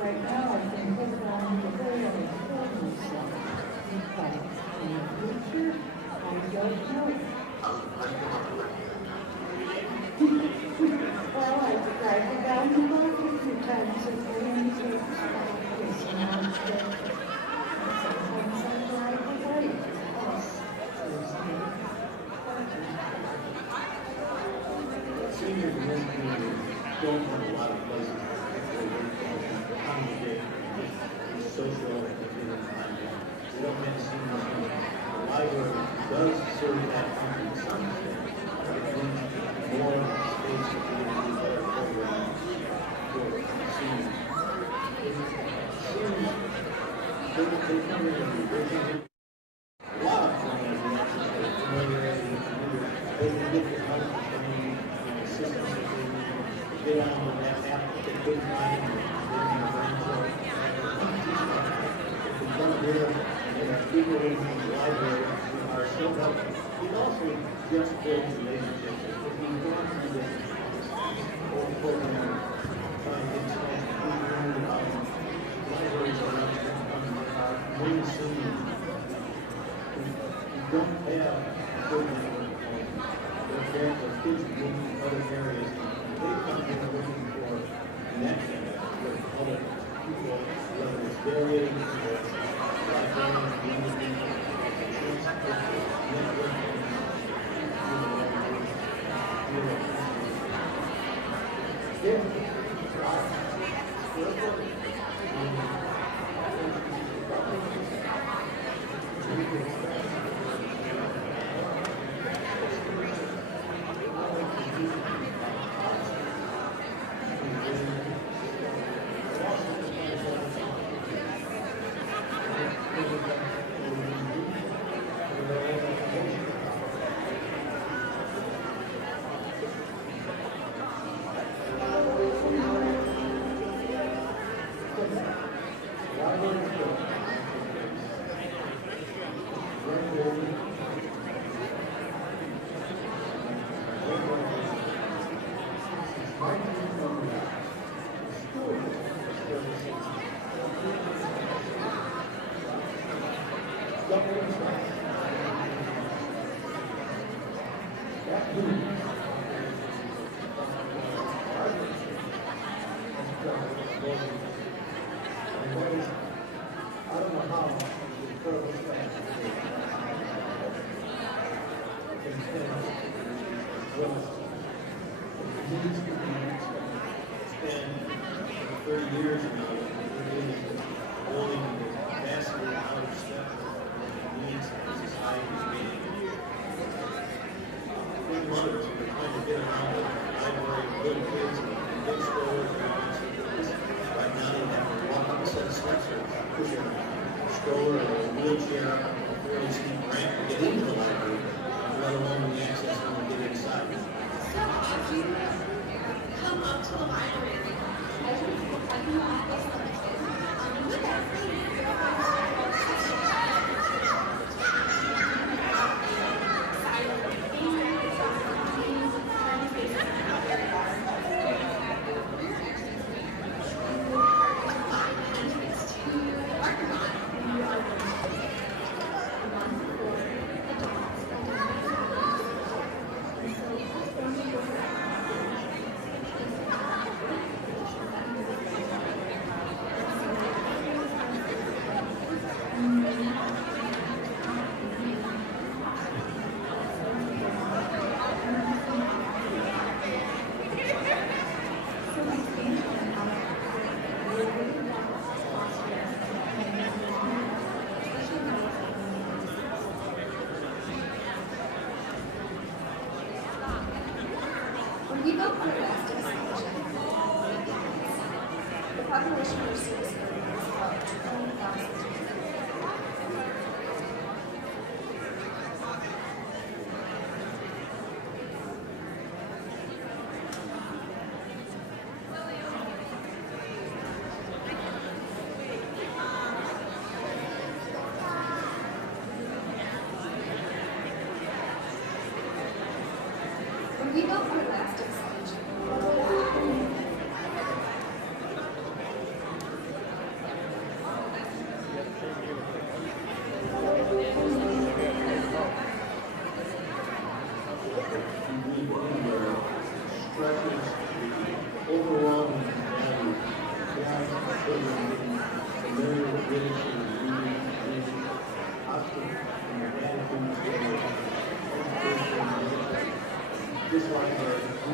Right now, I can put it on the whole of the whole myself. But in the future, I don't know. Well, I drive around the block a few times and bring to the office and I'm there. Sometimes I drive away. Seniors in this community don't have a lot of places to congregate and social activity time. We don't have seniors in the library does serve that function to some extent. It needs more space to be able to do better programs for seniors. Seniors, they come in and visit a lot of programs and actually familiarity with the community. They can get the help and training and assistance that they need. Get on with that app that they couldn't find and they're in the brain for it. If they come here and they have people in the library who are so helpful, it also just builds relationships. If you've gone through this whole program, trying to get to know people about libraries around many seniors who don't have good network. Their parents or kids are moving to other areas. They come here looking for connection with other people, whether it's their age or librarians, community, networking.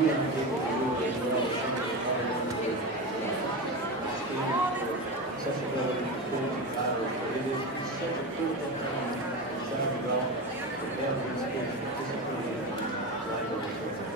we are able to really grow some of the hard work with STEAM for accessibility, inclusion, and matters, but it is such a critical time in child development to have these kids participating in library service.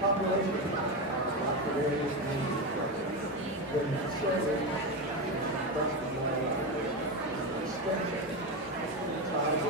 Population for various needs. When serving, extension, ties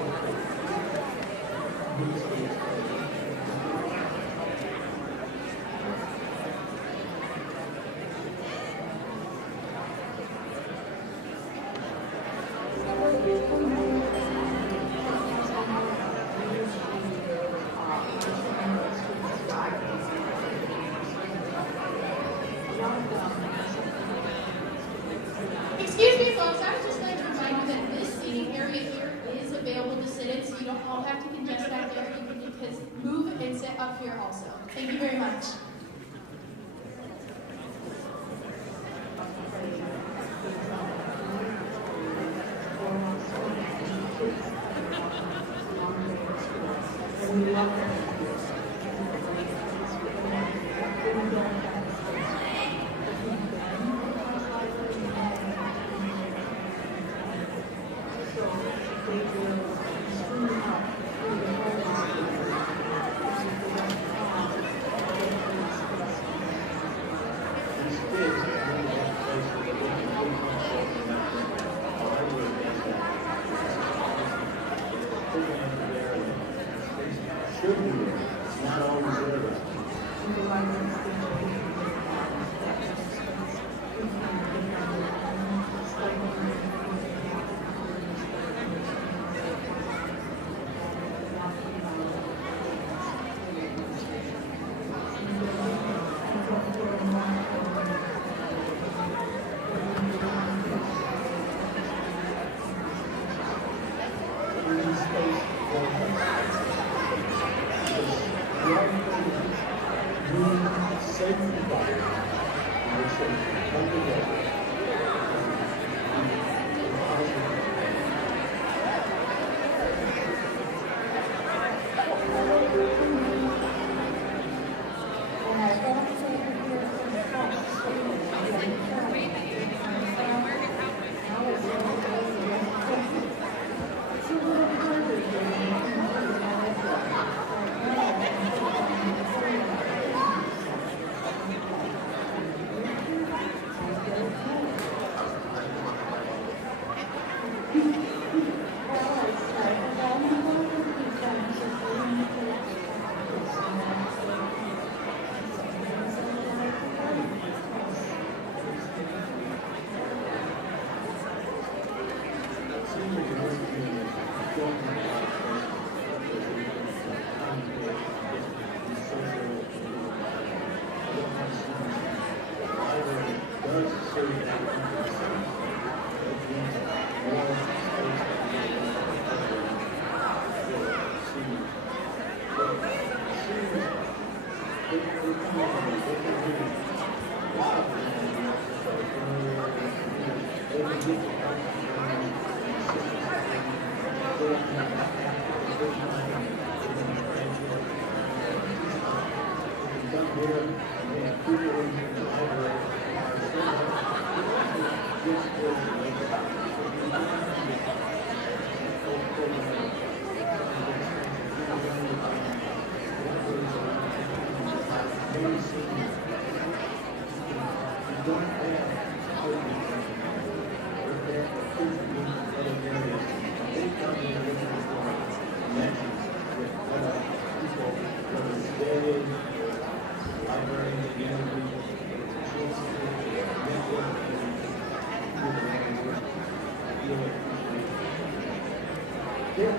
Excuse me, folks, I was just going to remind you that this seating area here is available to sit in, so you don't all have to congest back there. You can just move and sit up here also. Thank you very much. should be there. It's not always there. don't have children, if they have kids in other areas, they come in and listen to connections with other people, whether it's dating, librarians, and young people, it's a chance to network and do the right work. I feel appreciated. Yeah.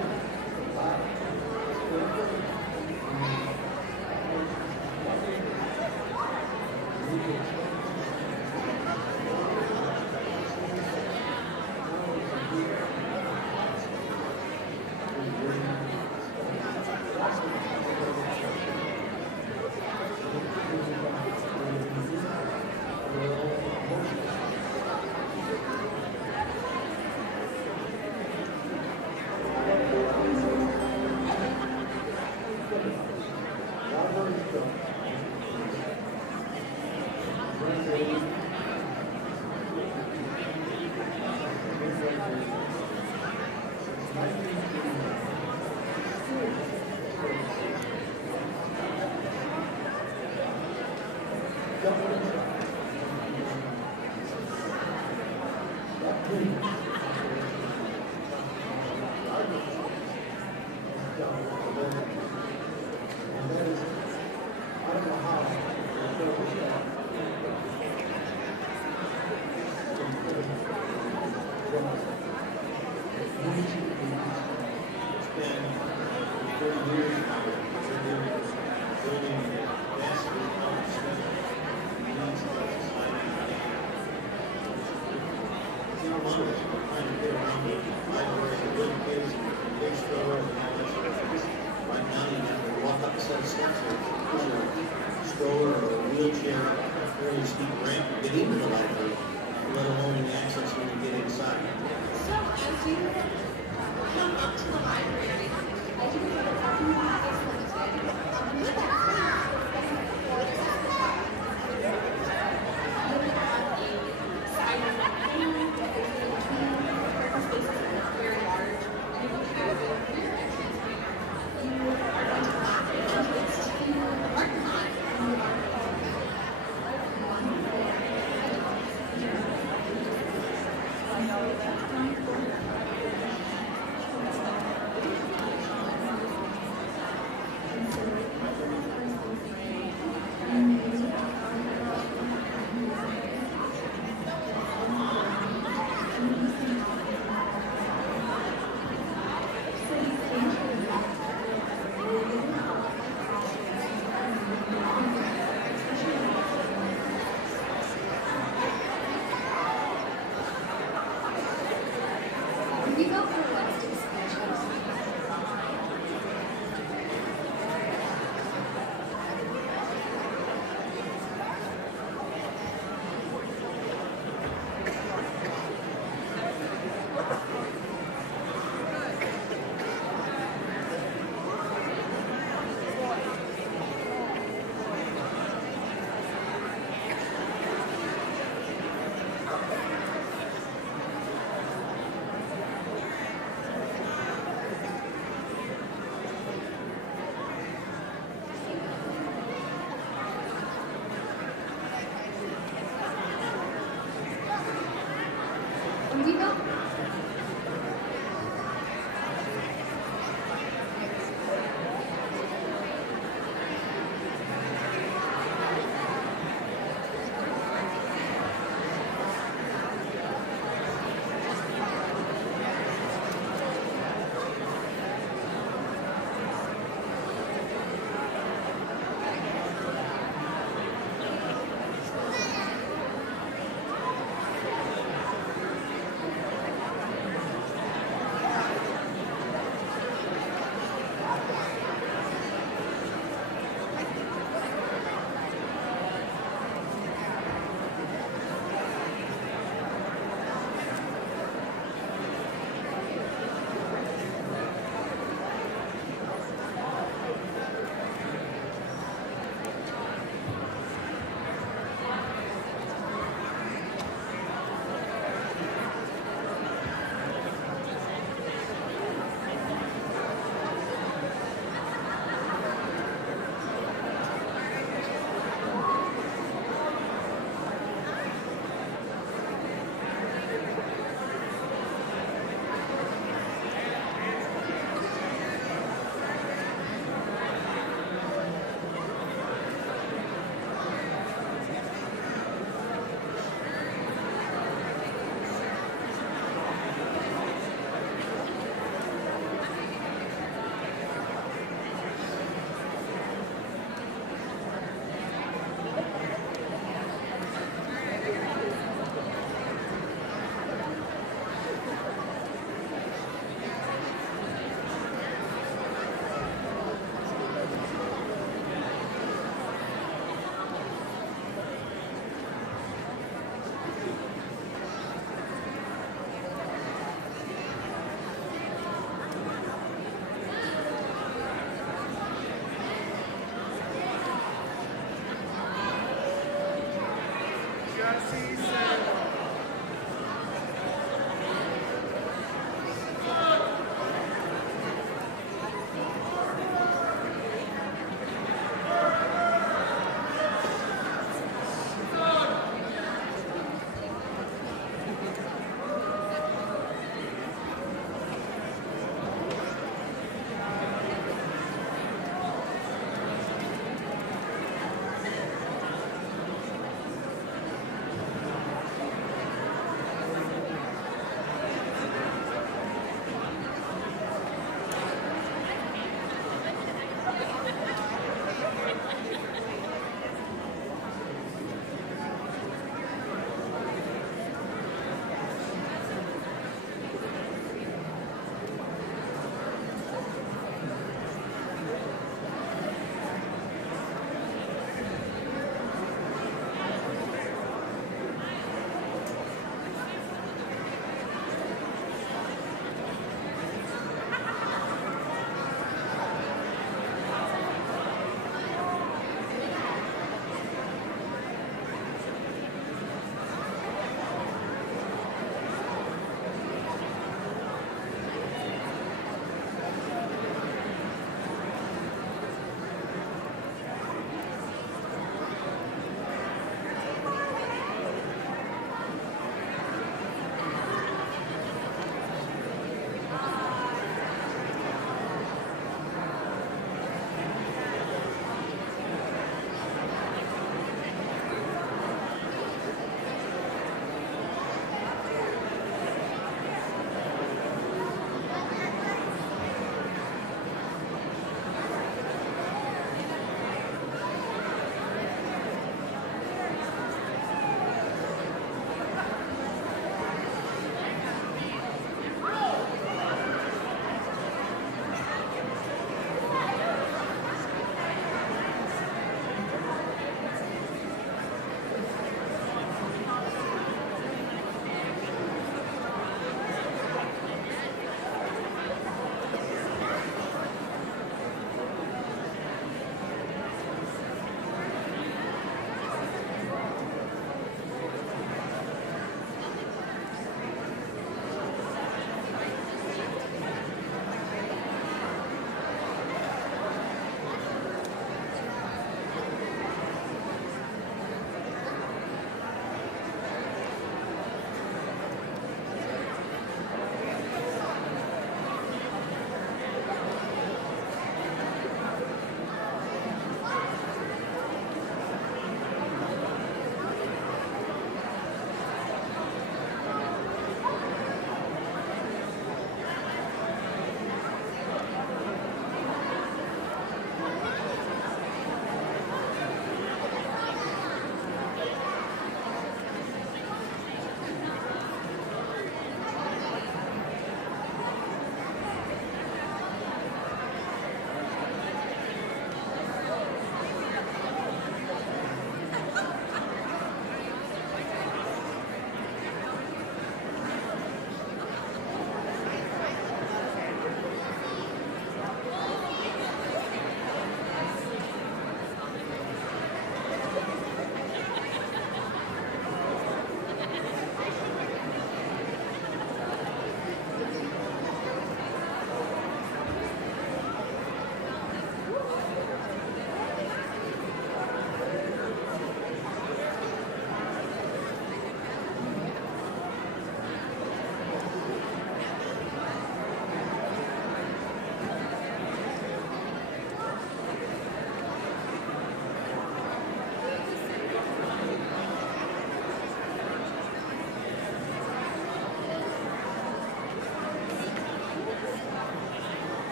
Stroller or a wheelchair, fairly steep ramp to get into the library, let alone the access when you get inside. So as you come up to the library, as you go to the parking lot, it's limited. With that class, or the top, you have a side of that panel that is really clean. The parking spaces are not very large. And if you have a rear entrance here, you are going to block the entrance to the parking lot. And so,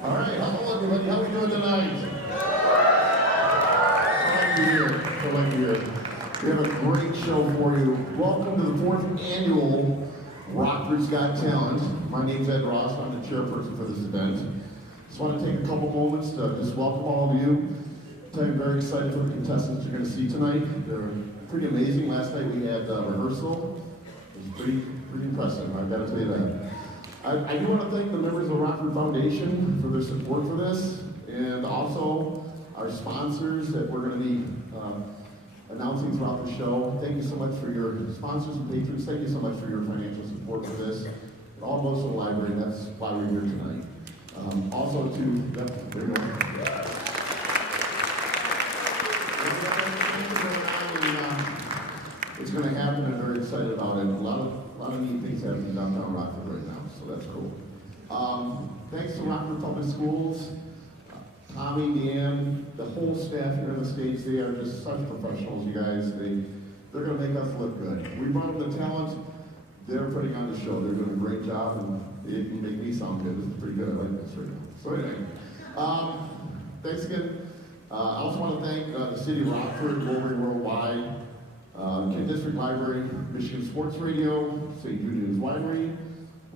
All right, hello everybody, how we doing tonight? So glad you're here. We have a great show for you. Welcome to the 4th annual Rockford's Got Talent. My name's Ed Ross, I'm the chairperson for this event. Just want to take a couple moments to just welcome all of you. I'm very excited for the contestants you're going to see tonight. They're pretty amazing. Last night we had rehearsal. It was pretty impressive, I've got to tell you that. I do want to thank the members of the Rockford Foundation for their support for this, and also our sponsors that we're going to be announcing throughout the show. Thank you so much for your sponsors and patrons. Thank you so much for your financial support for this. It all goes to the library. That's why we're here tonight. Also to, there you go. It's going to happen, and I'm very excited about it. A lot of neat things happening in downtown Rockford right now, so that's cool. Thanks to Rockford Public Schools, Tommy, Deanne, the whole staff here on the stage. They are just such professionals, you guys. They're going to make us look good. We brought them the talent. They're putting on the show. They're doing a great job, and it can make me sound good. This is pretty good. I like this right now. So anyway, thanks again. I also want to thank the City of Rockford, Wolverine Worldwide, Kent District Library, Michigan Sports Radio, St. Jude News Library,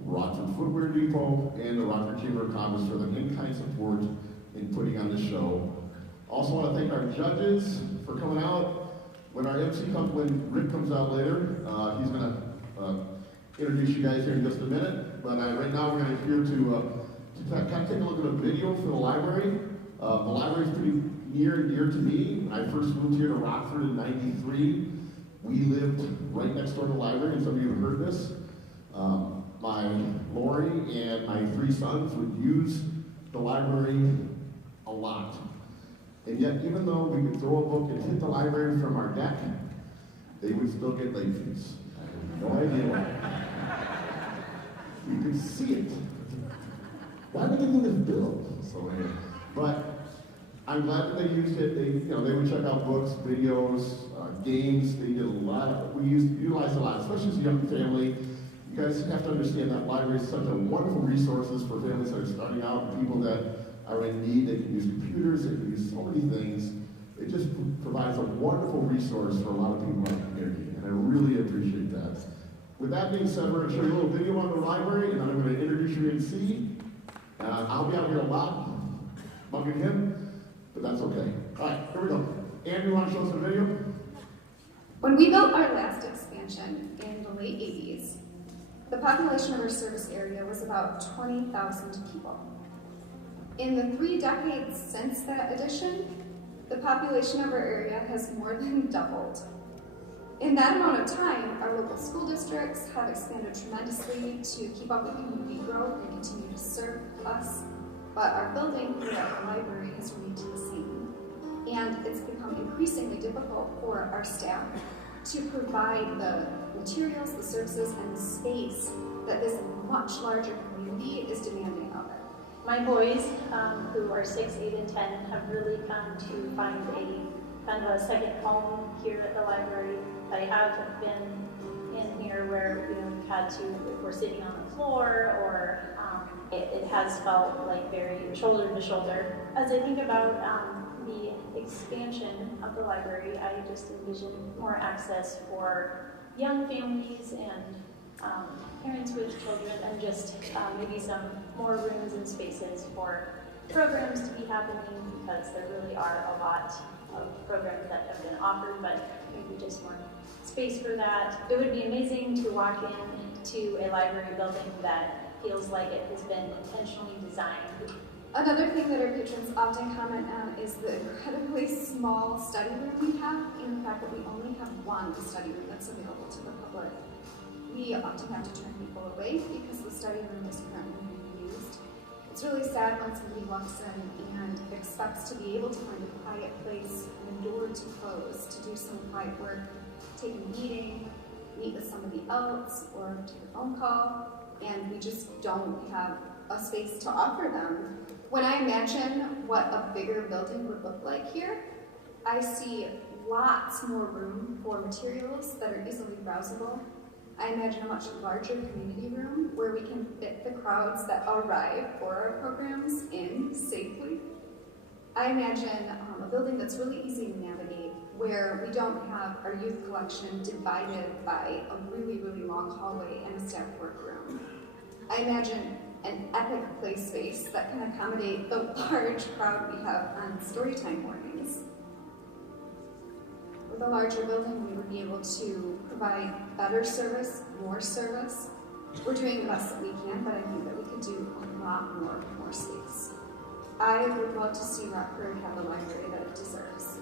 Rockford Footwear Depot, and the Rockford Chamber of Commerce for their in-kind support in putting on the show. Also want to thank our judges for coming out. When our MC comes, when Rick comes out later, he's going to introduce you guys here in just a minute. But right now we're going to here to kind of take a look at a video for the library. The library is pretty near and dear to me. When I first moved here to Rockford in '93, we lived right next door to the library, and some of you have heard this. My Lori and my 3 sons would use the library a lot. And yet, even though we could throw a book and hit the library from our deck, they would still get late fees. I have no idea why. You could see it. Why did they give me this bill? So anyway, but I'm glad that they used it. They would check out books, videos, games. They did a lot. We utilized a lot, especially as a young family. You guys have to understand that library is such a wonderful resources for families that are starting out, and people that are in need. They can use computers, they can use so many things. It just provides a wonderful resource for a lot of people in our community, and I really appreciate that. With that being said, we're going to show you a little video on the library, and then I'm going to introduce you and see. I'll be out here a lot, mugging him, but that's okay. All right, here we go. Andrew, you want to show us a video? When we built our last expansion in the late 80s, the population of our service area was about 20,000 people. In the 3 decades since that addition, the population of our area has more than doubled. In that amount of time, our local school districts have expanded tremendously to keep up with community growth and continue to serve us, but our building here at the library has remained the same. And it's become increasingly difficult for our staff to provide the materials, the services, and the space that this much larger community is demanding of it. My boys, who are 6, 8, and 10, have really come to find a kind of a second home here at the library. I have been in here where we've had to, if we're sitting on the floor, or it has felt like very shoulder to shoulder. As I think about the expansion of the library, I just envision more access for young families and parents with children, and just maybe some more rooms and spaces for programs to be happening, because there really are a lot of programs that have been offered, but maybe just more space for that. It would be amazing to walk into a library building that feels like it has been intentionally designed. Another thing that our patrons often comment on is the incredibly small study room we have, and the fact that we only have 1 study room that's available to the public. We often have to turn people away because the study room is currently being used. It's really sad when somebody walks in and expects to be able to find a quiet place and a door to close, to do some quiet work, take a meeting, meet with somebody else, or take a phone call, and we just don't have a space to offer them. When I imagine what a bigger building would look like here, I see lots more room for materials that are easily browsable. I imagine a much larger community room where we can fit the crowds that arrive for our programs in safely. I imagine a building that's really easy to navigate, where we don't have our youth collection divided by a really, really long hallway and a staff workroom. I imagine an epic play space that can accommodate the large crowd we have on storytime mornings. With a larger building, we would be able to provide better service, more service. We're doing the best that we can, but I think lot more space. I would love to see Rockford have the library that it deserves.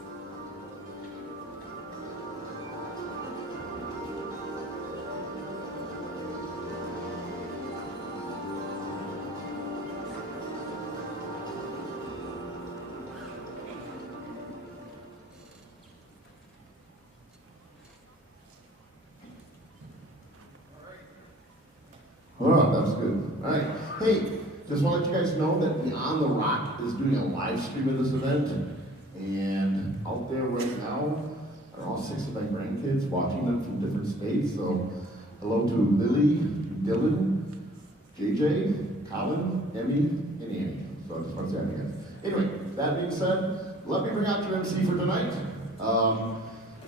Oh, that was good. All right. Hey, just want to let you guys know that Beyond the Rock is doing a live stream of this event. And out there right now are all 6 of my grandkids watching them from different states. So hello to Lily, Dylan, JJ, Colin, Emmy, and Annie. So I just want to say that again. Anyway, that being said, let me bring out your MC for tonight.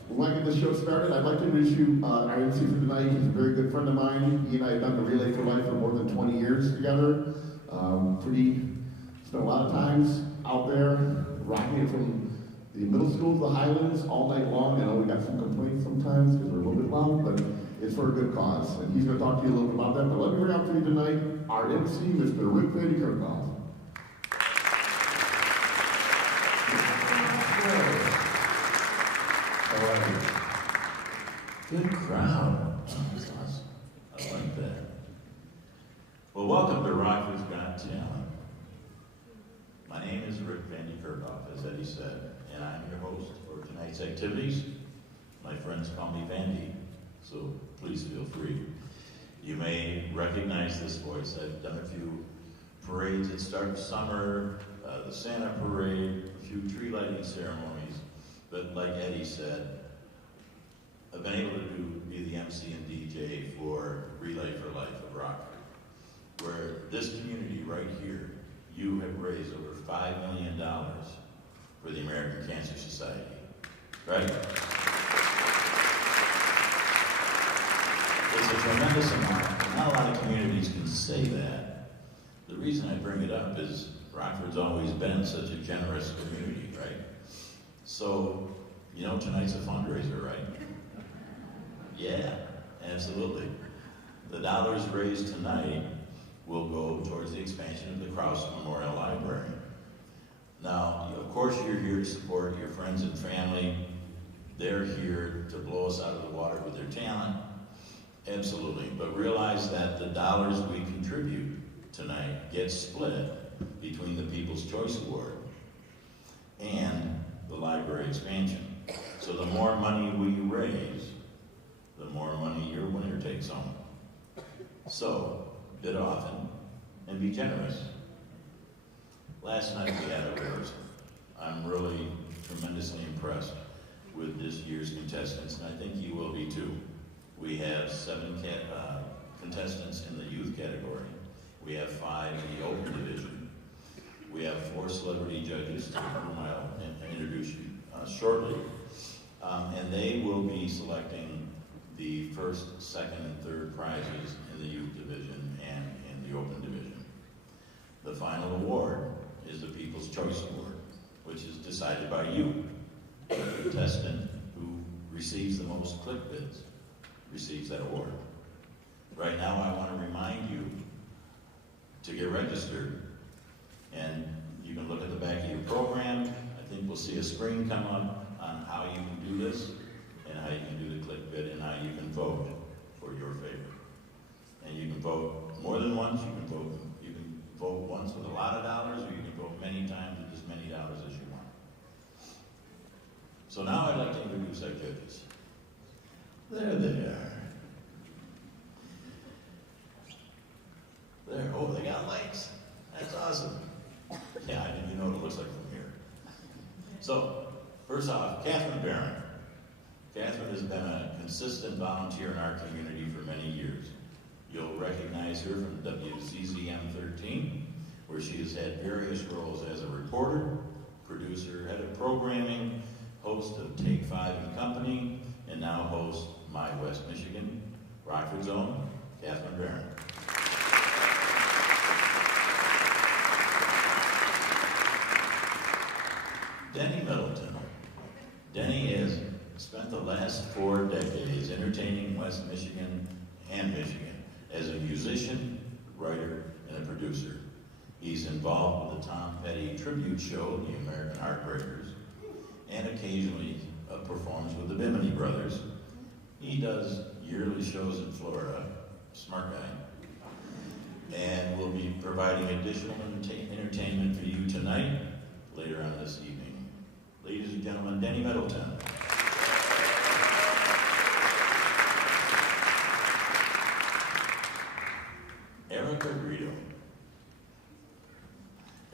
We want to get this show started. I'd like to introduce you our MC for tonight. He's a very good friend of mine. He and I have done the Relay for Life for more than 20 years together. Spent a lot of times out there rocking it from the middle school to the Highlands all night long. I know we got some complaints sometimes because we're a little bit loud, but it's for a good cause. And he's going to talk to you a little bit about that. But let me bring out for you tonight our MC, Mr. Rick Van Kirkhoff. Good crowd. That's awesome. I like that. Well, welcome to Rockford's Got Talent. My name is Rick Van Kirkhoff, as Eddie said, and I'm your host for tonight's activities. My friends call me Vandy, so please feel free. You may recognize this voice. I've done a few parades that start summer, the Santa Parade, a few tree lighting ceremonies, but like Eddie said, I've been able to be the MC and DJ for Relay for Life of Rockford, where this community right here, you have raised over $5 million for the American Cancer Society, right? It's a tremendous amount. Not a lot of communities can say that. The reason I bring it up is Rockford's always been such a generous community, right? So, you know, tonight's a fundraiser, right? Yeah, absolutely. The dollars raised tonight will go towards the expansion of the Krause Memorial Library. Now, of course, you're here to support your friends and family. They're here to blow us out of the water with their talent. Absolutely. But realize that the dollars we contribute tonight get split between the People's Choice Award and the library expansion. So the more money we raise, the more money your winner takes home. So, bid often and be generous. Last night we had a rehearsal. I'm really tremendously impressed with this year's contestants, and I think you will be too. We have 7 contestants in the youth category. We have 5 in the open division. We have 4 celebrity judges, to whom I'll introduce you shortly. And they will be selecting the first, second, and third prizes in the youth division and in the open division. The final award is the People's Choice Award, which is decided by you. The contestant who receives the most click bids receives that award. Right now, I want to remind you to get registered, and you can look at the back of your program. I think we'll see a screen come up on how you can do this, and how you can do the click bid, and how you can vote for your favorite. And you can vote more than once. You can vote once with a lot of dollars, or you can vote many times with as many dollars as you want. So now I'd like to introduce our judges. There they are. There. Oh, they got lights. That's awesome. Yeah, I mean, you know what it looks like from here. So, first off, Catherine Barron. Catherine has been a consistent volunteer in our community for many years. You'll recognize her from WZZM 13, where she has had various roles as a reporter, producer, head of programming, host of Take 5 and Company, and now hosts My West Michigan. Rockford's own, Catherine Barron. Denny Middleton. Denny has spent the last 4 decades entertaining West Michigan and Michigan as a musician, writer, and a producer. involved with the Tom Petty tribute show, the American Heartbreakers, and occasionally performs with the Bimini Brothers. He does yearly shows in Florida, smart guy, and will be providing additional entertainment for you tonight, later on this evening. Ladies and gentlemen, Denny Middleton. Erica Rito.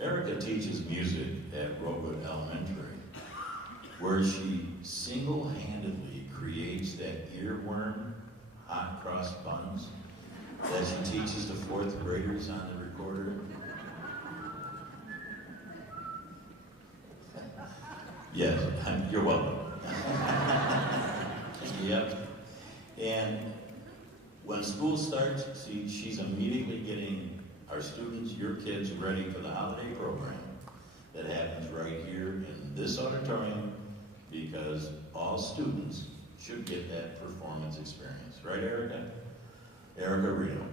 Erica teaches music at Rockford Elementary, where she single-handedly creates that earworm hot cross buns that she teaches to fourth graders on the recorder. Yes, you're welcome. Yep. And when school starts, she's immediately getting our students, your kids, ready for the holiday program that happens right here in this auditorium, because all students should get that performance experience. Right, Erica? Erica Rito.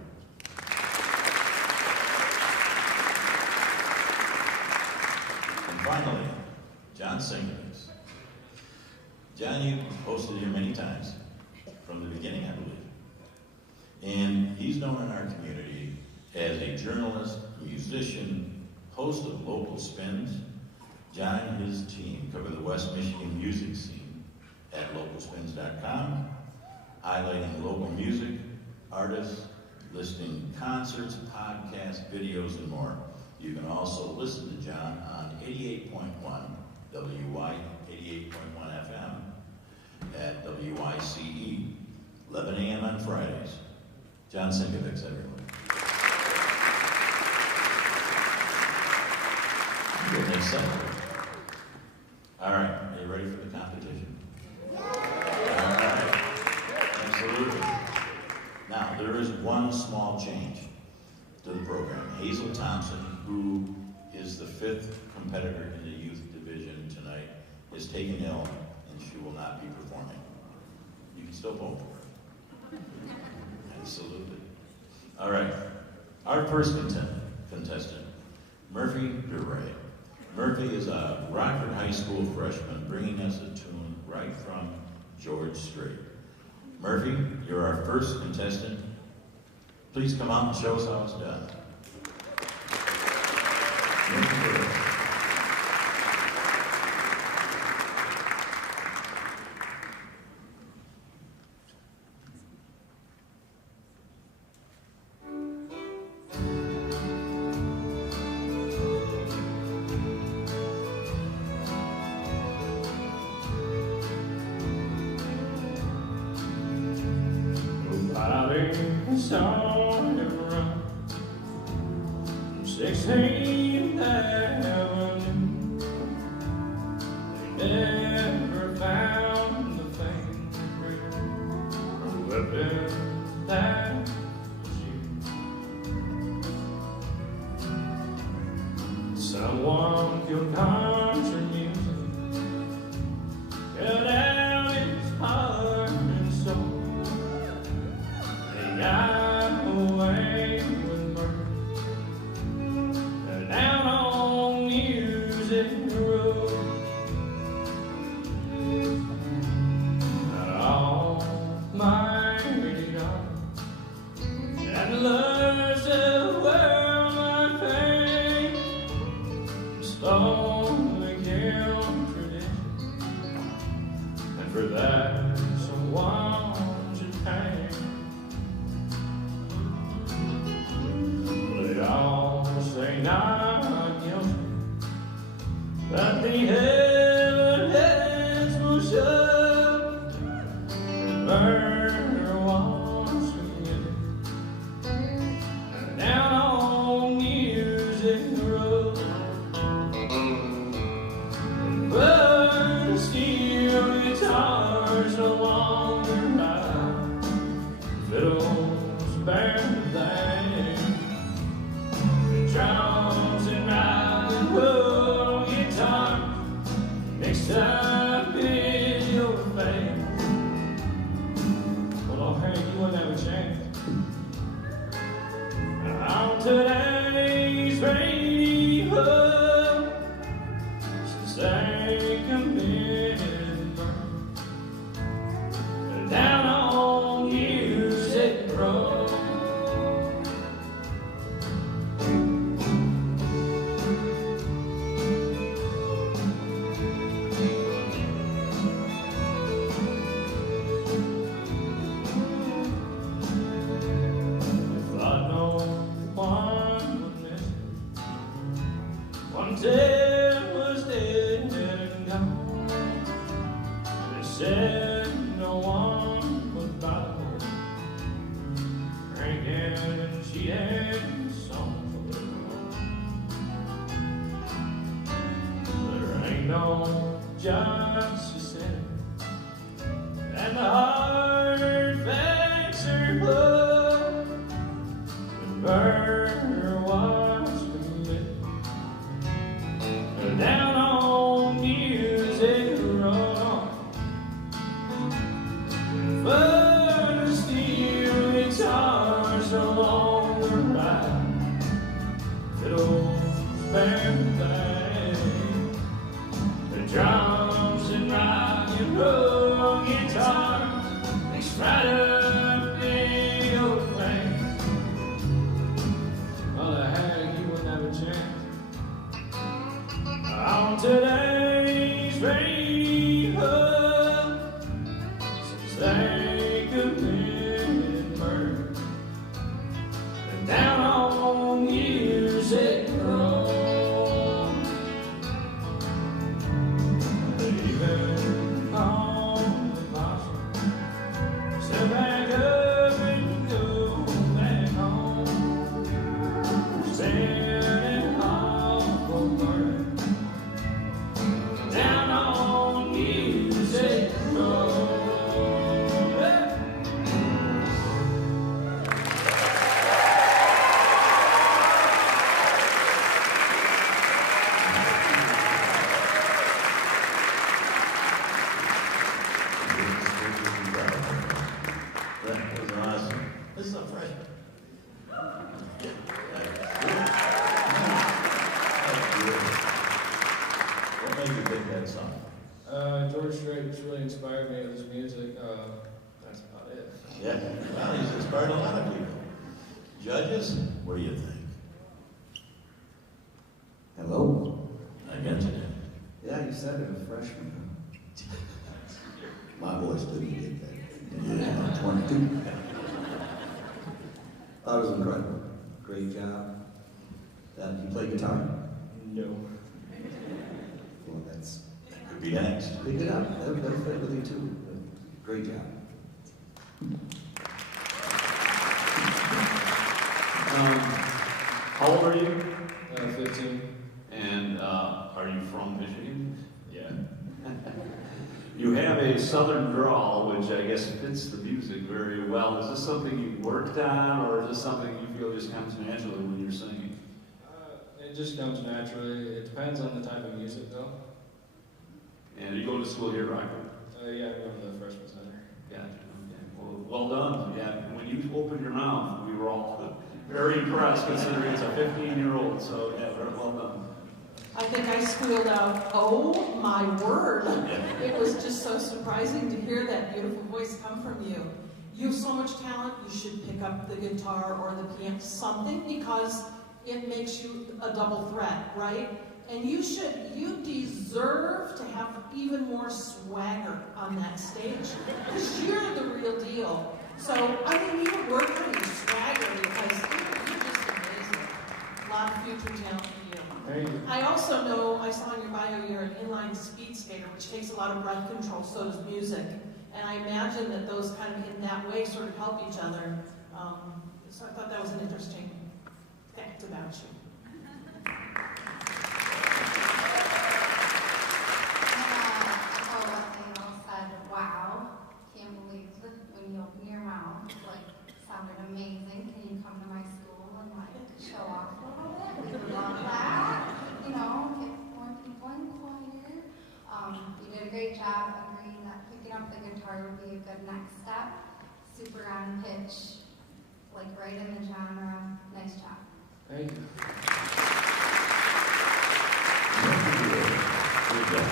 And finally, John Sinkovich. John, you hosted here many times, from the beginning, I believe. And he's known in our community as a journalist, musician, host of local spins. John and his team cover the West Michigan music scene at localspins.com, highlighting local music, artists, listing concerts, podcasts, videos, and more. You can also listen to John on 88.1 WY 88.1 FM at WYCE, 11 a.m. on Fridays. John Sinkovich, everyone. Good, next segment. All right, are you ready for the competition? All right, absolutely. Now, there is one small change to the program. Hazel Thompson, who is the 5th competitor in the youth division tonight, is taken ill, and she will not be performing. You can still vote for her. Absolutely. All right, our first contestant, Murphy DeRay. Murphy is a Rockford High School freshman bringing us a tune right from George Strait. Murphy, you're our first contestant. Please come out and show us how it's done. Murphy DeRay. Dad was dead and gone. They said no one would bother her. Drinking, she had some for her. There ain't no job, she said, and the hard facts are blood. When murder was committed down on Music Road, but steel guitars along the ride, fiddles, band, the drums and rock and roll guitars, they stride up the old place. Oh, the hag, you wouldn't have a chance on today's radio, since they committed murder down on Music Road. They even called the boss, step back up and go back home. Standing off of murder down on Music Road. That was awesome. This is a freshman. What made you pick that song? George Strait just really inspired me with his music. That's about it. Yeah, well, he's inspired a lot of people. Judges, what do you think? Hello? I got you there. Yeah, you said it, a freshman. My voice didn't get that. Yeah, I'm 22. That was incredible. Great job. You play guitar? No. Well, that's Could be next. pick it up. That'll fit with you too. Great job. How old are you? 15. And are you from Michigan? Yeah. You have a southern drawl, which I guess fits the music very well. Is this something you worked on, or is this something you feel just comes naturally when you're singing? It just comes naturally. It depends on the type of music, though. And you go to school here at Rockford? Yeah, I go to the freshman center. Gotcha. Okay. Well done. Yeah. When you opened your mouth, we were all very impressed, considering it's a 15-year-old. So yeah, very well done. I think I squealed out, "Oh my word." It was just so surprising to hear that beautiful voice come from you. You have so much talent, you should pick up the guitar or the piano, something, because it makes you a double threat, right? And you deserve to have even more swagger on that stage, because you're the real deal. So, I mean, you work on your swagger, because you're just amazing. A lot of future talent for you. Thank you. I also know, I saw in your bio, you're an inline speed skater, which takes a lot of breath control, so does music. And I imagine that those kind of, in that way, sort of help each other. So I thought that was an interesting fact about you. Wow, can't believe that when you open your mouth, like, sounded amazing. Can you come to my school and like show off a little bit? We would love that. You know, get more people in choir. You did a great job agreeing that picking up the guitar would be a good next step. Super on pitch, like right in the genre. Nice job. Thank you. Good job.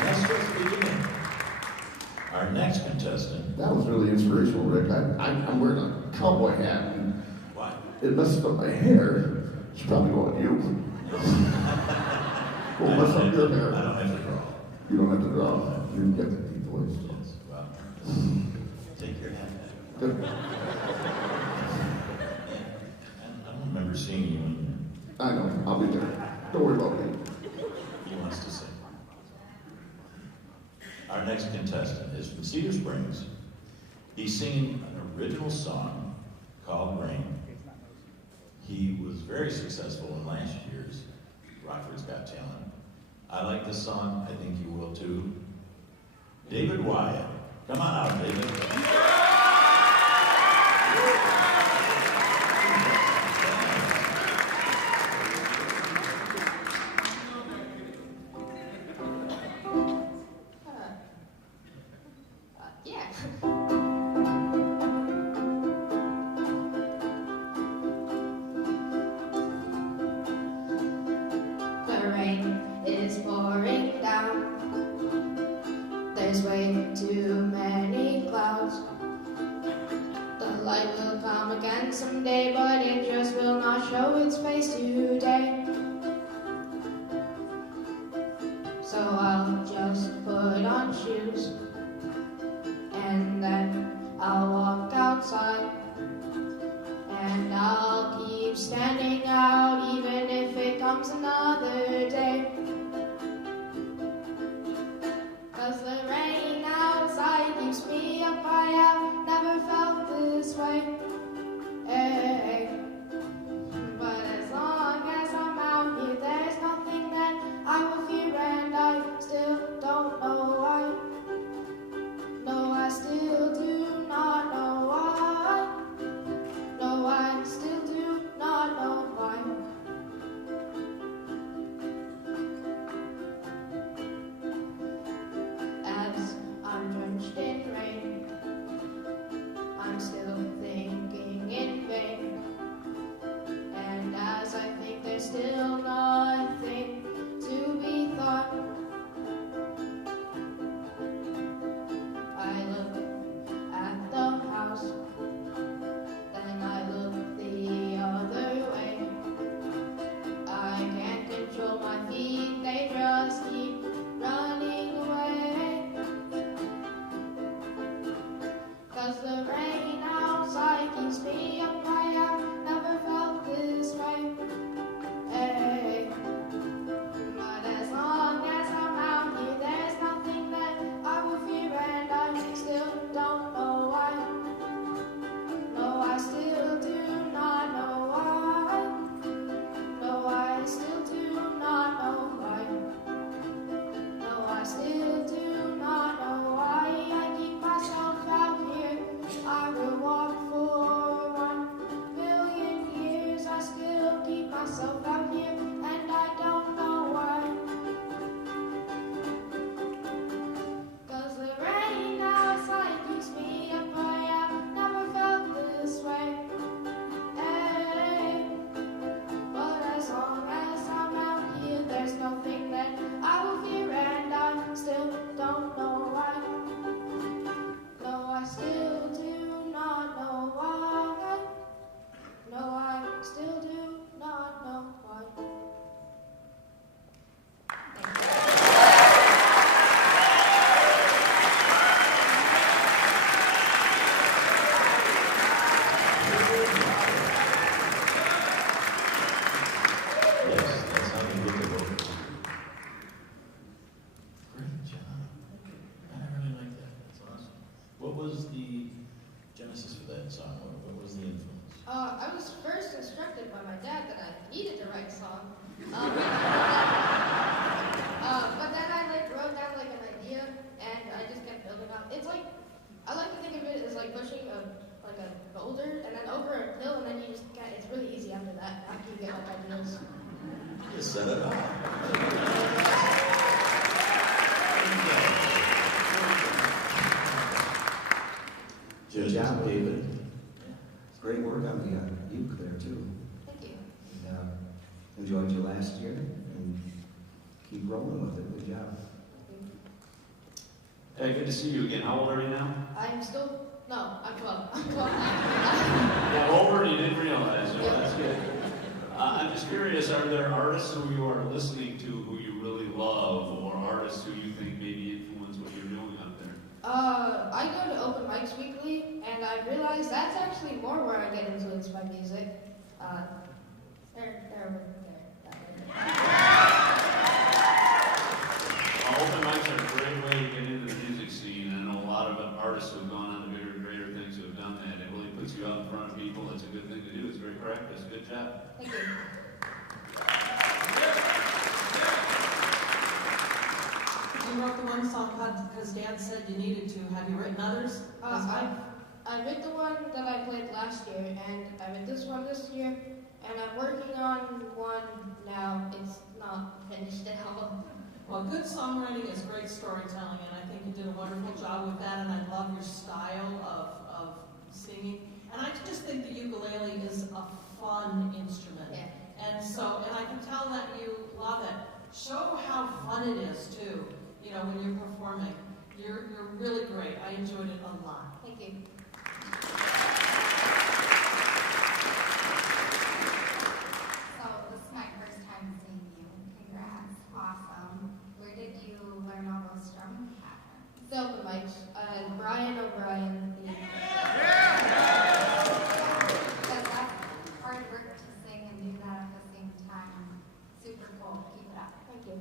That's just the beginning. Our next contestant. That was really inspirational, Rick. I'm wearing a cowboy hat, and Why? it messes up my hair. It's probably going you. Well, mess up your hair. I don't have to draw. You don't have to draw. You can get the voice. Well, take Good. I don't remember seeing you in I know, I'll be there. Don't worry about me. here. He wants to sing. Our next contestant is from Cedar Springs. He's singing an original song called Rain. He was very successful in last year's Rockford's Got Talent. I like this song. I think you will too. David Wyatt. Come on out, David. Yeah. The rain is pouring down. There's way too many clouds. The light will come again someday, but it just will not show its face today. So I'll just put on shoes, and then I'll walk outside, and I'll keep standing out even if it comes another day. 'Cause the rain outside keeps me up, I have never felt this way. Hey. But as long as I'm out here, there's nothing that I will fear, and I still don't know why. No, I still do not know why. No, I still do not know why. As I'm drenched in rain, I'm still thinking in vain. And as I think there's still nothing to be thought, I look at the house, then I look the other way. I can't control my feet, they just keep running away. 'Cause the rain outside keeps me up, I have never felt this way. Hey. But as long as I'm out here, there's nothing that I will fear, and I still don't know why. No, I still do not know why. No, I still do not know why. No, I still do not know why. I keep myself out here. I will walk for 1,000,000 years. I still keep myself out here, and I don't know why. 'Cause the rain outside keeps me up, I have never felt this way. Hey. But as long as I'm out here, there's nothing that I will fear, and I still don't know why. No, I still do not know why. No, I still do not know why. Yes, that's how you get the vote. Great job. I really like that. That's awesome. What was the genesis for that song? What was the influence? I was first instructed by my dad that I needed to write a song. But then I wrote down an idea, and I just kept building up. It's like, I like to think of it as like pushing a boulder, and then over a hill, and then you just it's really easy after that. After you get ideas. Just set it up. Good job, David. Great work on the uke there, too. Thank you. And, enjoyed you last year, and keep rolling with it. Good job. Hey, good to see you again. How old are you now? I'm 12. I'm 12. Yeah, older and you didn't realize it. Well, that's good. I'm just curious, are there artists who you are listening to who you really love, or artists who you think maybe influence what you're doing out there? I go to open mics weekly, and I've realized that's actually more where I get influenced by music. Open mics are a great way to get into the music scene. I know a lot of artists who have gone on to bigger and greater things who have done that. It really puts you out in front of people. It's a good thing to do. It's great practice. Good job. Thank you. You wrote the one song because Dad said you needed to. Have you written others? I wrote the one that I played last year, and I wrote this one this year, and I'm working on one now. It's not finished at all. Well, good songwriting is great storytelling, and I think you did a wonderful job with that, and I love your style of singing. And I just think the ukulele is a fun instrument. Yeah. And I can tell that you love it. Show how fun it is, too, when you're performing. You're really great. I enjoyed it a lot. Thank you. So this is my first time seeing you. Congrats. Awesome. Where did you learn all those drum patterns? The open mics. Brian O'Brien. Because that's hard work to sing and do that at the same time. Super cool. Keep it up. Thank you.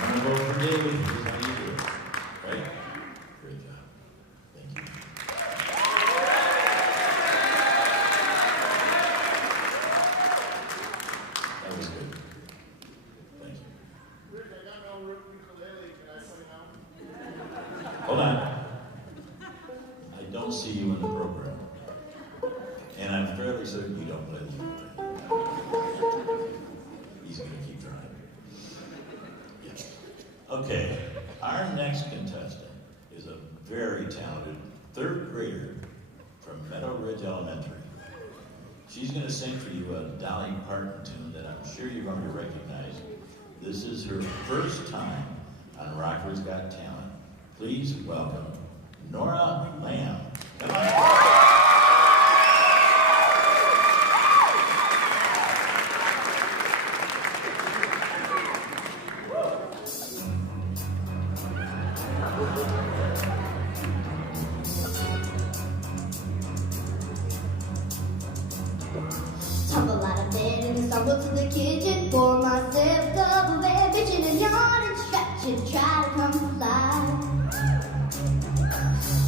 I'm going to vote for David. Here's how you do it. Right? Great job. Thank you. That was good. Thank you. Rick, I got no ukulele. Can I play now? Hold on. I don't see you in the program. And I'm fairly certain you don't play the ukulele. He's going to keep trying. Yes. Okay. Our next contestant is a very talented third grader from Meadow Ridge Elementary. She's going to sing for you a Dolly Parton tune that I'm sure you're going to recognize. This is her first time on Rockford's Got Talent. Please welcome Nora Lamb. Come on. Tumble out of bed and stumble to the kitchen. Pour myself a cup of air, bitching and yawning, stretching, try to come to life.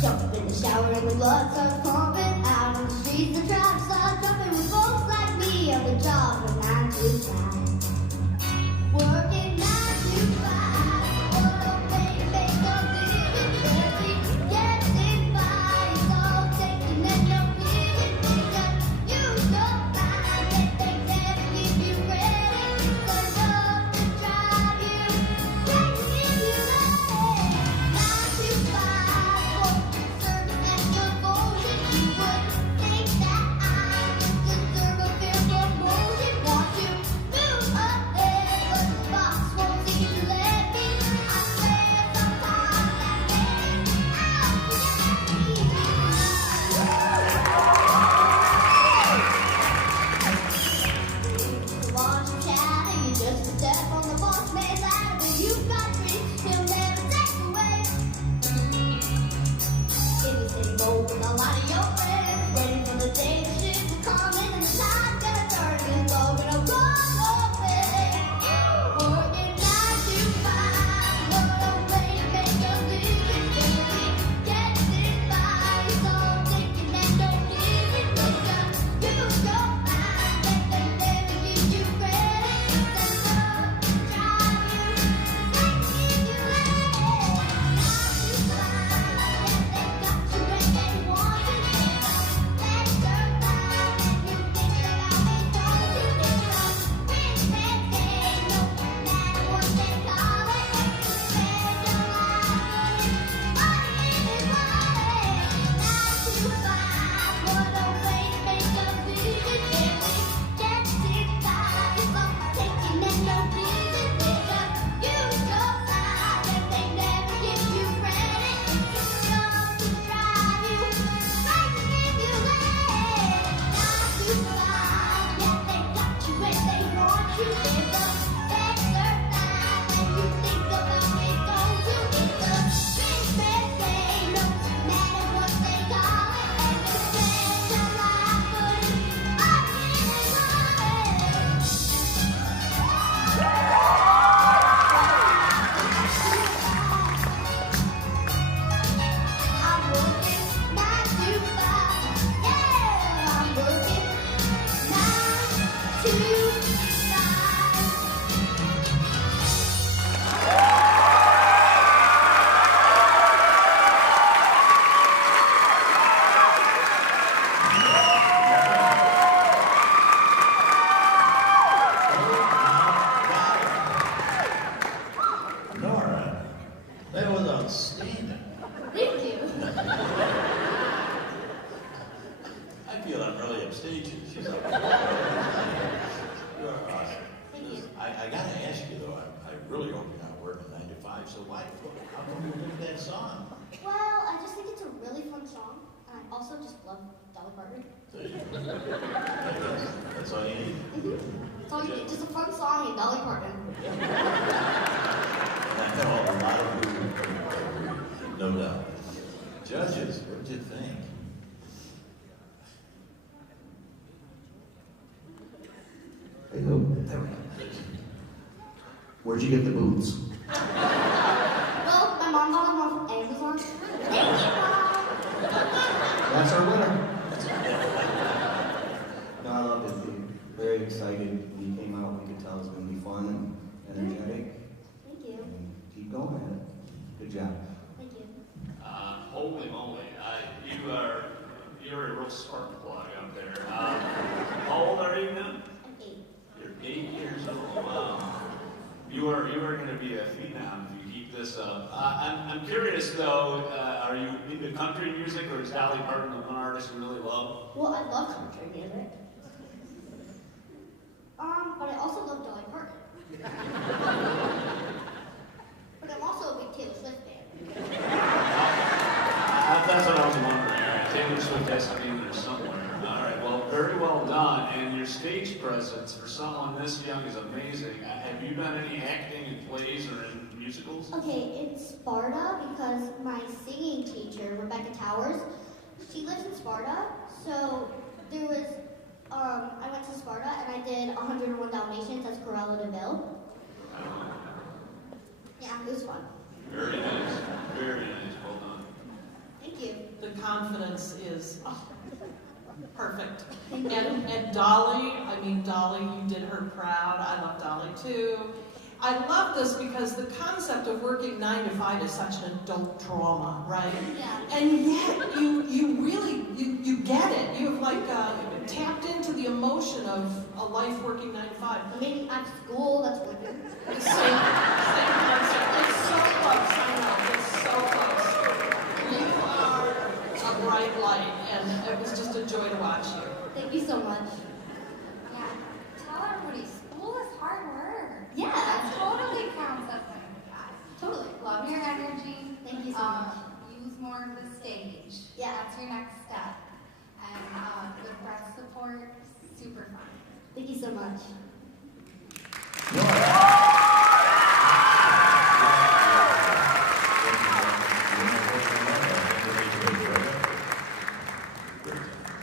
Jump in the shower and the blood starts pouring. I really hope you're not working 9 to 5. So how come you picked that song? Well, I just think it's a really fun song. And I also just love Dolly Parton. That's all you need. It's all you need, just a fun song and Dolly Parton. I know a lot of you agree, no doubt. Judges, what did you think? Hey, who? There we go. Where'd you get the boots? Well, my mom got them off Amazon. Thank you, Mom! That's our winner. No, I loved it. Very excited when you came out. We could tell it was going to be fun and energetic. Thank you. And keep going at it. Good job. Thank you. Holy moly, you're a real spark plug up there. How old are you now? I'm 8. You're 8 years old. Wow. You are going to be a phenom if you keep this up. I'm curious though, are you into country music, or is Dolly Parton the one artist you really love? Well, I love country music. But I also love Dolly Parton. But I'm also a big Taylor Swift fan. That's what I was wondering. Taylor Swift has to be in there somewhere. All right, well, very well done. And your stage presence for someone this young is amazing. Have you done any acting in plays or in musicals? Okay, it's Sparta because my singing teacher, Rebecca Towers, she lives in Sparta. So there was, I went to Sparta and I did 101 Dalmatians as Corella DeVille. Yeah, it was fun. Very nice. Very nice. Well done. Thank you. The confidence is perfect. And Dolly, Dolly, you did her proud. I love Dolly too. I love this because the concept of working 9 to 5 is such an adult trauma, right? Yeah. And yet you really get it. You've tapped into the emotion of a life working 9 to 5. I mean, at school, that's what The same concept. It's so close, I know. It's so close. You are a bright light, and it was just a joy to watch you. Thank you so much. Yeah. Tell everybody, school is hard work. Yeah. That totally counts as an guy. Totally. Love your energy. Thank you so much. Use more of the stage. Yeah. That's your next step. And with breath support, super fun. Thank you so much.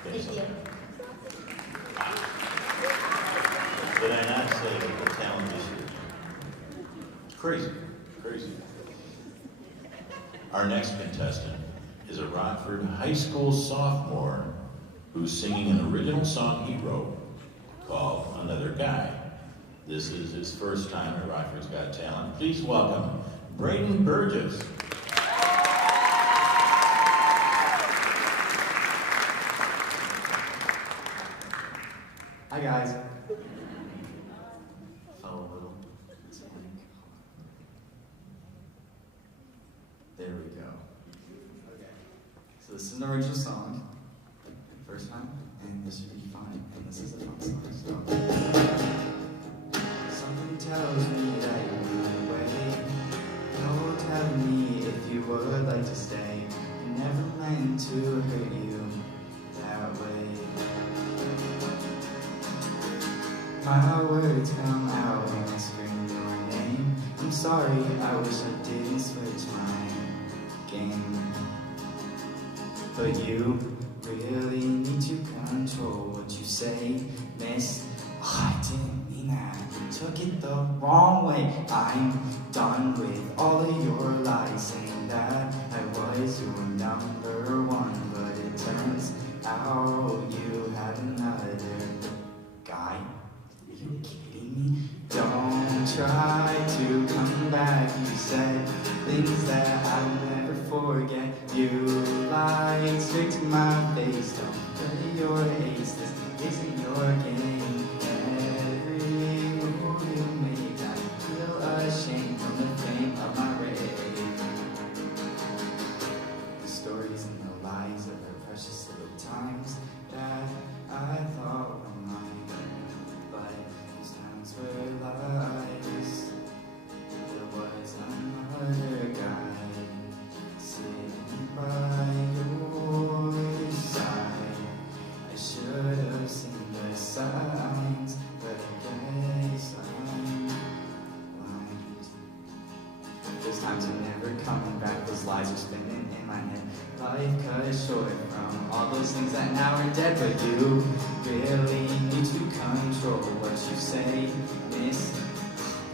Thank you. Did I not say the talent issue? Crazy, crazy. Our next contestant is a Rockford high school sophomore who's singing an original song he wrote called Another Guy. This is his first time at Rockford's Got Talent. Please welcome Braden Burgess. Hi guys. Fell a little. There we go. Okay. So this is an original song. First time, and this should be fine. And this is a fun song. So something tells me that you're moving away. No, tell me if you would like to stay. You never meant to hurt you that way. My words come out when I scream your name. I'm sorry, I wish I didn't switch my game. But you really need to control what you say, miss. Oh, I didn't mean that. You took it the wrong way. I'm done with all of your lies, saying that I was your number one. But it turns out you had another guy. Are you kidding me? Don't try to come back. You said things that I'll never forget. You lied straight to my face. Don't play your ace. This isn't your game. Every move you make, I feel ashamed from the fame of my rage. The stories and the lies of the precious little times that I thought were mine. But those times were lies. just spinning in my head. Life cut short from all those things that now are dead. But you really need to control what you say, miss.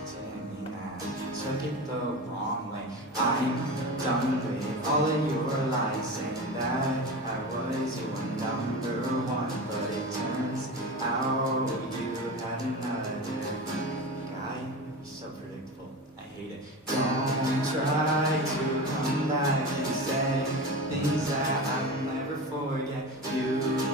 Didn't mean that. Took it the wrong way. I'm done with all of your lies, saying that I was your number one. But it turns out you had another guy. You're so predictable. I hate it. Don't try to come back and say things that I will never forget. You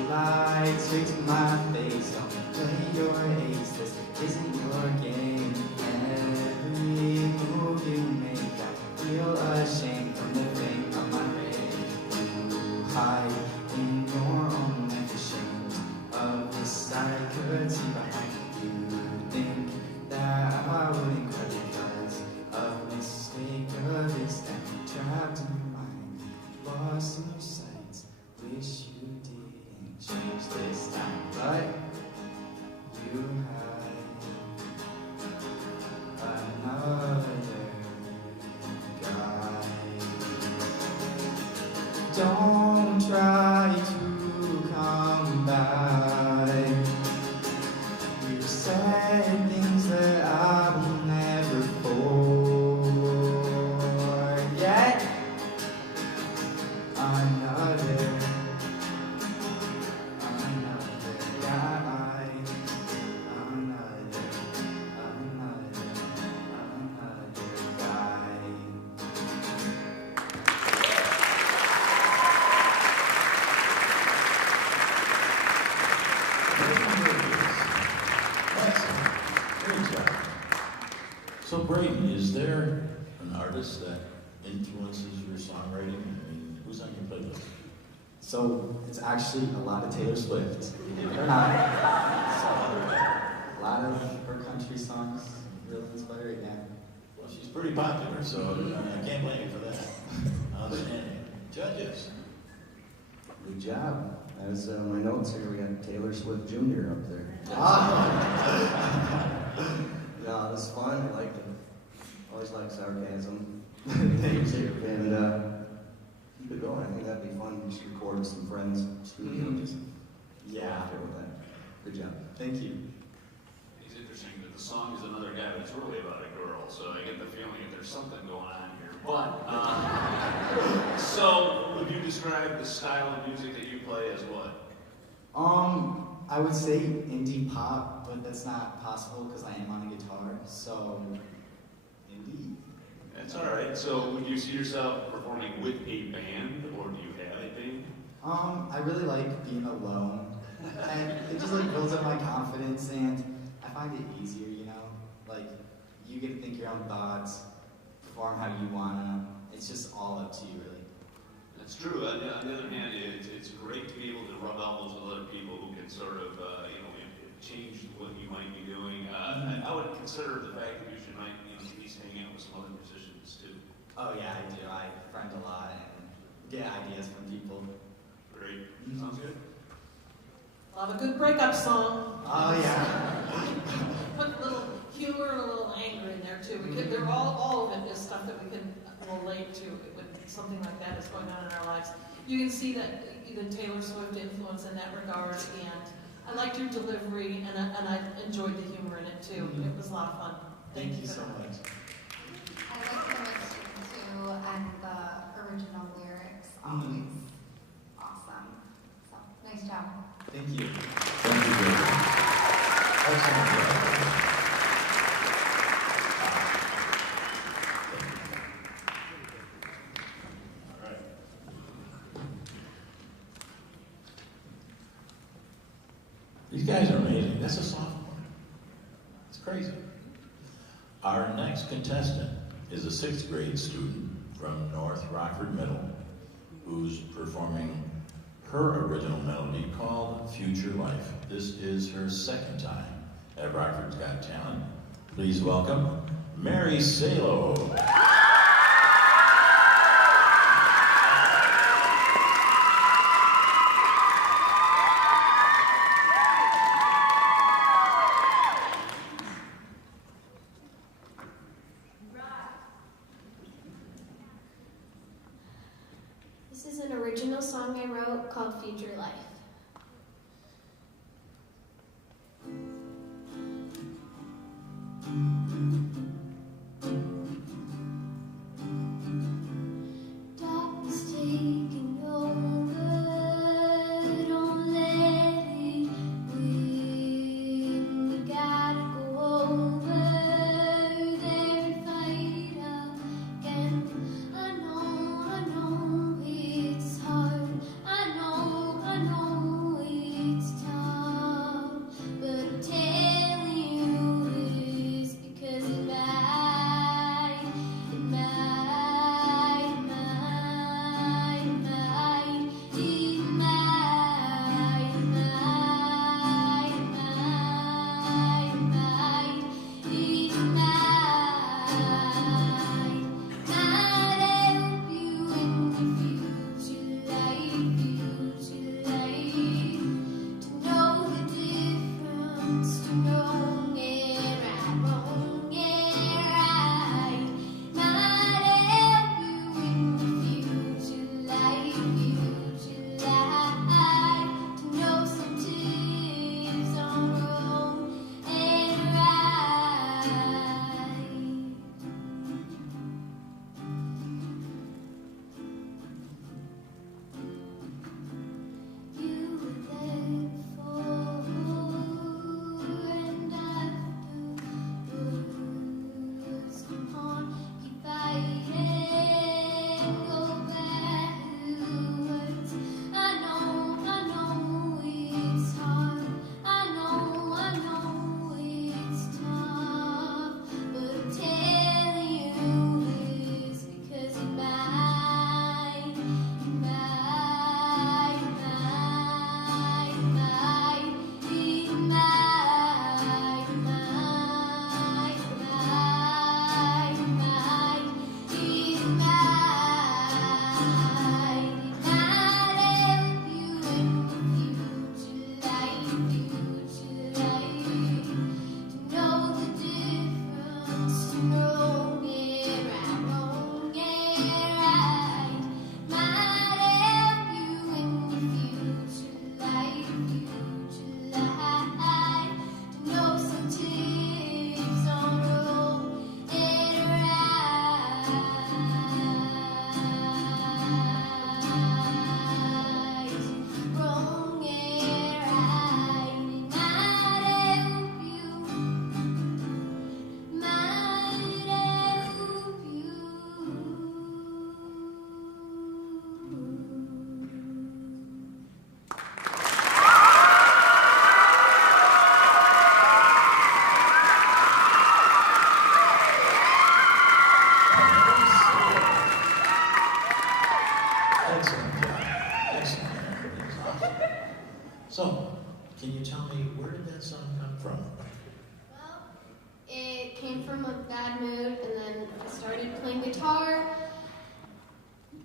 lied straight to my face. Don't play your ace. This isn't your game. Every move you make, I feel ashamed from the thing on my ring. You hide in your own neck, ashamed of the side I could see behind you. Think that I wouldn't cry because of mistake of this time. Trapped in your mind, lost in your sights. Wish you didn't change this time, but you had another guy. Don't try to come back. You said things that I will never forget. Another guy. Another guy. Great job. So Braden, is there an artist that influences your songwriting? I mean, who's on your playlist? So it's actually a lot of Taylor Swift, believe it or not. So, a lot of her country songs really inspire it, yeah. Well, she's pretty popular, so I can't blame you for that. Outstanding. Judges. Good job. As my notes here, we got Taylor Swift Jr. up there. No, it was fun. I liked it. Always like sarcasm. Thank you. And keep it going. I think that'd be fun. Just record with some friends. Studio, just Yeah. go after with that. Good job. Thank you. It's interesting that the song is another guy, but it's really about a girl. So I get the feeling that there's something going on here. But so would you describe the style of music that you play as what? I would say indie pop, but that's not possible because I am on a guitar. So indie. That's all right. So would you see yourself performing with a band, or do you have a band? I really like being alone, and it just like builds up my confidence, and I find it easier, you know. Like you get to think your own thoughts, perform how you wanna. It's just all up to you, really. That's true. On the other hand, it's great to be able to rub elbows with other people who can sort of, change what you might be doing. I would consider the fact that you should might, at least hang out with some other musicians too. Oh yeah, I do. I friend a lot and get ideas from people. Great. Sounds good. Love a good breakup song. Oh yeah. Put a little humor and a little anger in there too. They're all of it is stuff that we can relate to when something like that is going on in our lives. You can see that the Taylor Swift influence in that regard, and I liked your delivery, and I enjoyed the humor in it too. It was a lot of fun. Thank you so much. I like the mixture too, and the original lyrics. Always awesome. So, nice job. Thank you. Thank you, Braden. Excellent job. All right. These guys are amazing. That's a sophomore. It's crazy. Our next contestant is a 6th grade student from North Rockford Middle who's performing her original melody called Future Life. This is her 2nd time at Rockford's Got Talent. Please welcome Mary Salo. an original song I wrote called Future Life. Darkness taking over, don't let it win. We gotta go over there and fight again. I know it's hard. I know it's tough, but I'm telling you this because it might, it might, it might, it might, it might, it might, it might, it might, it might help you in your future life, to know the difference, to know it right, wrong and right. Might help you in your future life, to know some tips on wrong and right. You were there before and afterwards. Come on, keep fighting, go backwards. I know it's hard. I know it's tough, but I'm telling you this because it might, it might, it might, it might, it might, it might, it might, it might, it might help you in your future life, to know the difference, to know it right, wrong and right. Might help you in your future life, to know some tips on wrong and right, wrong and right. It might help you, might help you. Excellent job. Excellent. So, can you tell me, where did that song come from? Well, it came from a bad mood, and then I started playing guitar,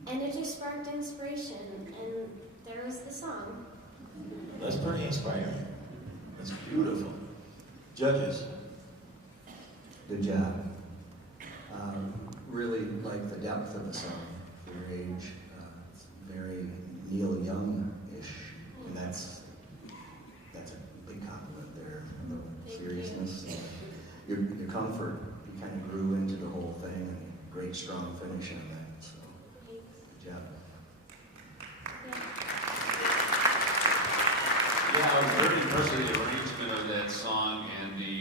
and it just sparked inspiration, and there was the song. That's pretty inspiring. That's beautiful. Judges. Good job. Really like the depth of the song for your age. It's very Neil Young-ish, and that's a big compliment there. The seriousness, your comfort. You kind of grew into the whole thing, and great strong finish on that. So, good job. Yeah, I was very impressed with the arrangement of that song and the,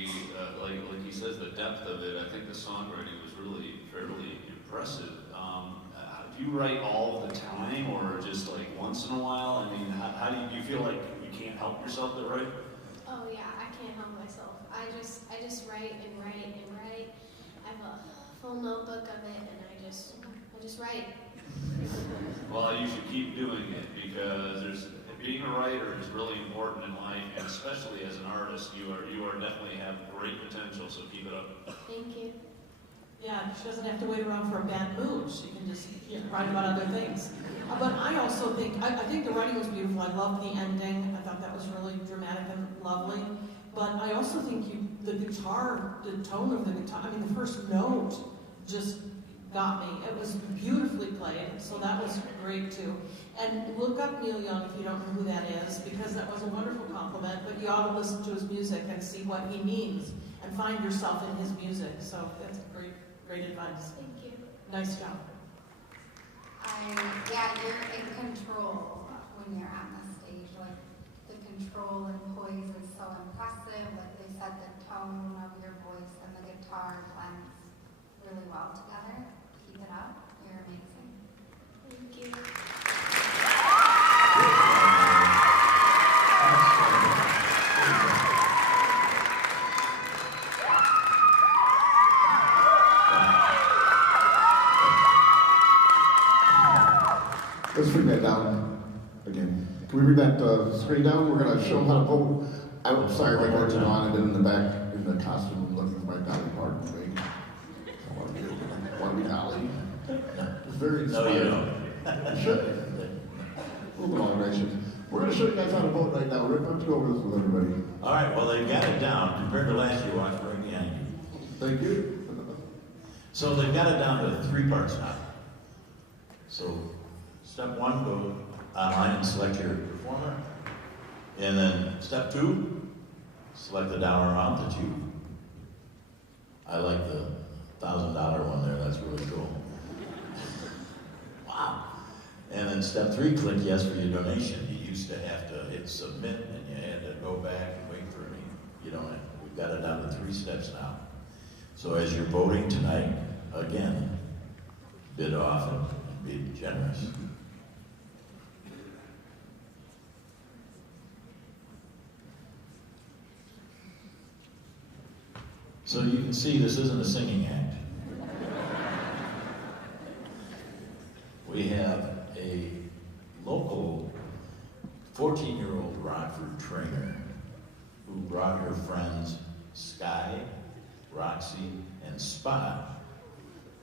like he says, the depth of it. I think the songwriting was really fairly impressive. Do you write all the time, or just like once in a while? I mean, how do you feel like you can't help yourself to write? Oh yeah, I can't help myself. I just write and write and write. I have a full notebook of it, and I just write. Well, you should keep doing it, because being a writer is really important in life, and especially as an artist, you are definitely have great potential. So keep it up. Thank you. Yeah, she doesn't have to wait around for a bad mood. She can just write about other things. But I also think, I think the writing was beautiful. I loved the ending. I thought that was really dramatic and lovely. But I also think the guitar, the tone of the guitar, I mean, the first note just got me. It was beautifully played, so that was great too. And look up Neil Young if you don't know who that is, because that was a wonderful compliment, but you ought to listen to his music and see what he means and find yourself in his music. So that's great, great advice. Thank you. Nice job. Yeah, you're in control when you're on the stage. Like, the control and poise is so impressive. Like they said, the tone of your voice and the guitar blends really well together. Keep it up. You're amazing. Thank you. Let's bring that down again. Can we bring that screen down? We're going to show how to vote outside like we're on, and then in the back, in the costume, looking for my Dolly Parton thing. I want to be Dolly. It's very inspiring. No, you don't. Sure. A little bit of moderation. We're going to show you guys how to vote right now. We're going to go over this with everybody. All right, well, they've got it down compared to last year. Watch right behind you. Thank you. So they've got it down to 3 parts now. So step 1, go online and select your performer. And then step 2, select the dollar amount that you. I like the $1,000 one there. That's really cool. Wow. And then step 3, click yes for your donation. You used to have to hit submit and you had to go back and wait for me. You don't have, we've got it down to 3 steps now. So as you're voting tonight, again, bid often and be generous. So you can see this isn't a singing act. We have a local 14-year-old Rockford trainer who brought her friends Sky, Roxy, and Spot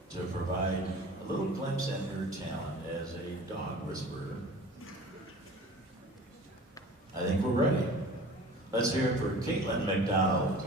to provide a little glimpse at her talent as a dog whisperer. I think we're ready. Let's hear it for Caitlin McDonald.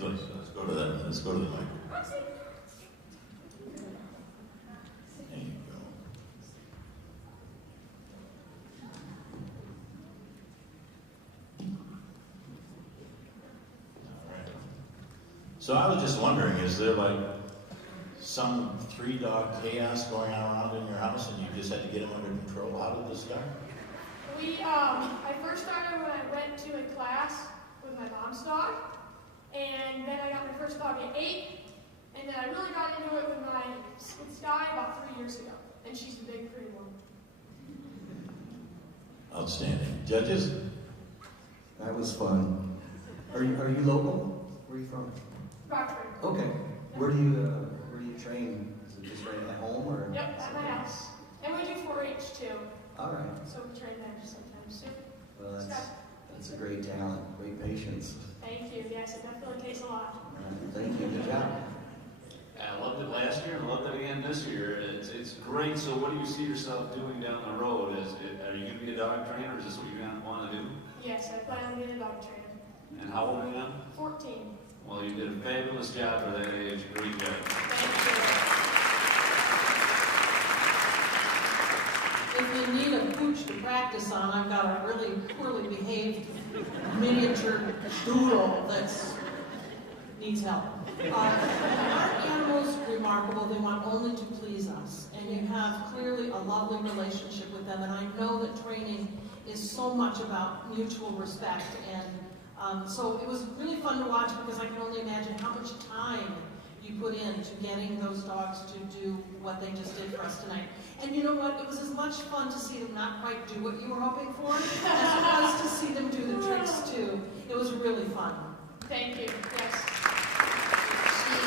Let's go to that. Let's go to the mic. There you go. All right. So I was just wondering, is there like some 3-dog chaos going on around in your house and you just had to get them under control? How did this start? I first started when I went to a class with my mom's dog, and then I got my first dog at 8, and then I really got into it with Sky about 3 years ago, and she's a big, pretty one. Outstanding. Judges? That was fun. Are you local? Where are you from? Rockford. Okay. Where do you train? Is it just right at home or? Yep, at my house. And we do 4-H too. All right. So we train there sometimes too. Well, that's a great talent, great patience. Thank you. Yes, it definitely takes a lot. Thank you. Good job. I loved it last year and loved it again this year. It's great. So what do you see yourself doing down the road? Are you going to be a dog trainer, or is this what you're going to want to do? Yes, I plan on being a dog trainer. And how old are you now? 14. Well, you did a fabulous job for that age. Great job. If you need a pooch to practice on, I've got a really poorly behaved miniature doodle that needs help. Our animals are remarkable. They want only to please us. And you have clearly a lovely relationship with them. And I know that training is so much about mutual respect. And so it was really fun to watch, because I can only imagine how much time you put into getting those dogs to do what they just did for us tonight. And you know what? It was as much fun to see them not quite do what you were hoping for as it was to see them do the tricks too. It was really fun. Thank you. Yes. She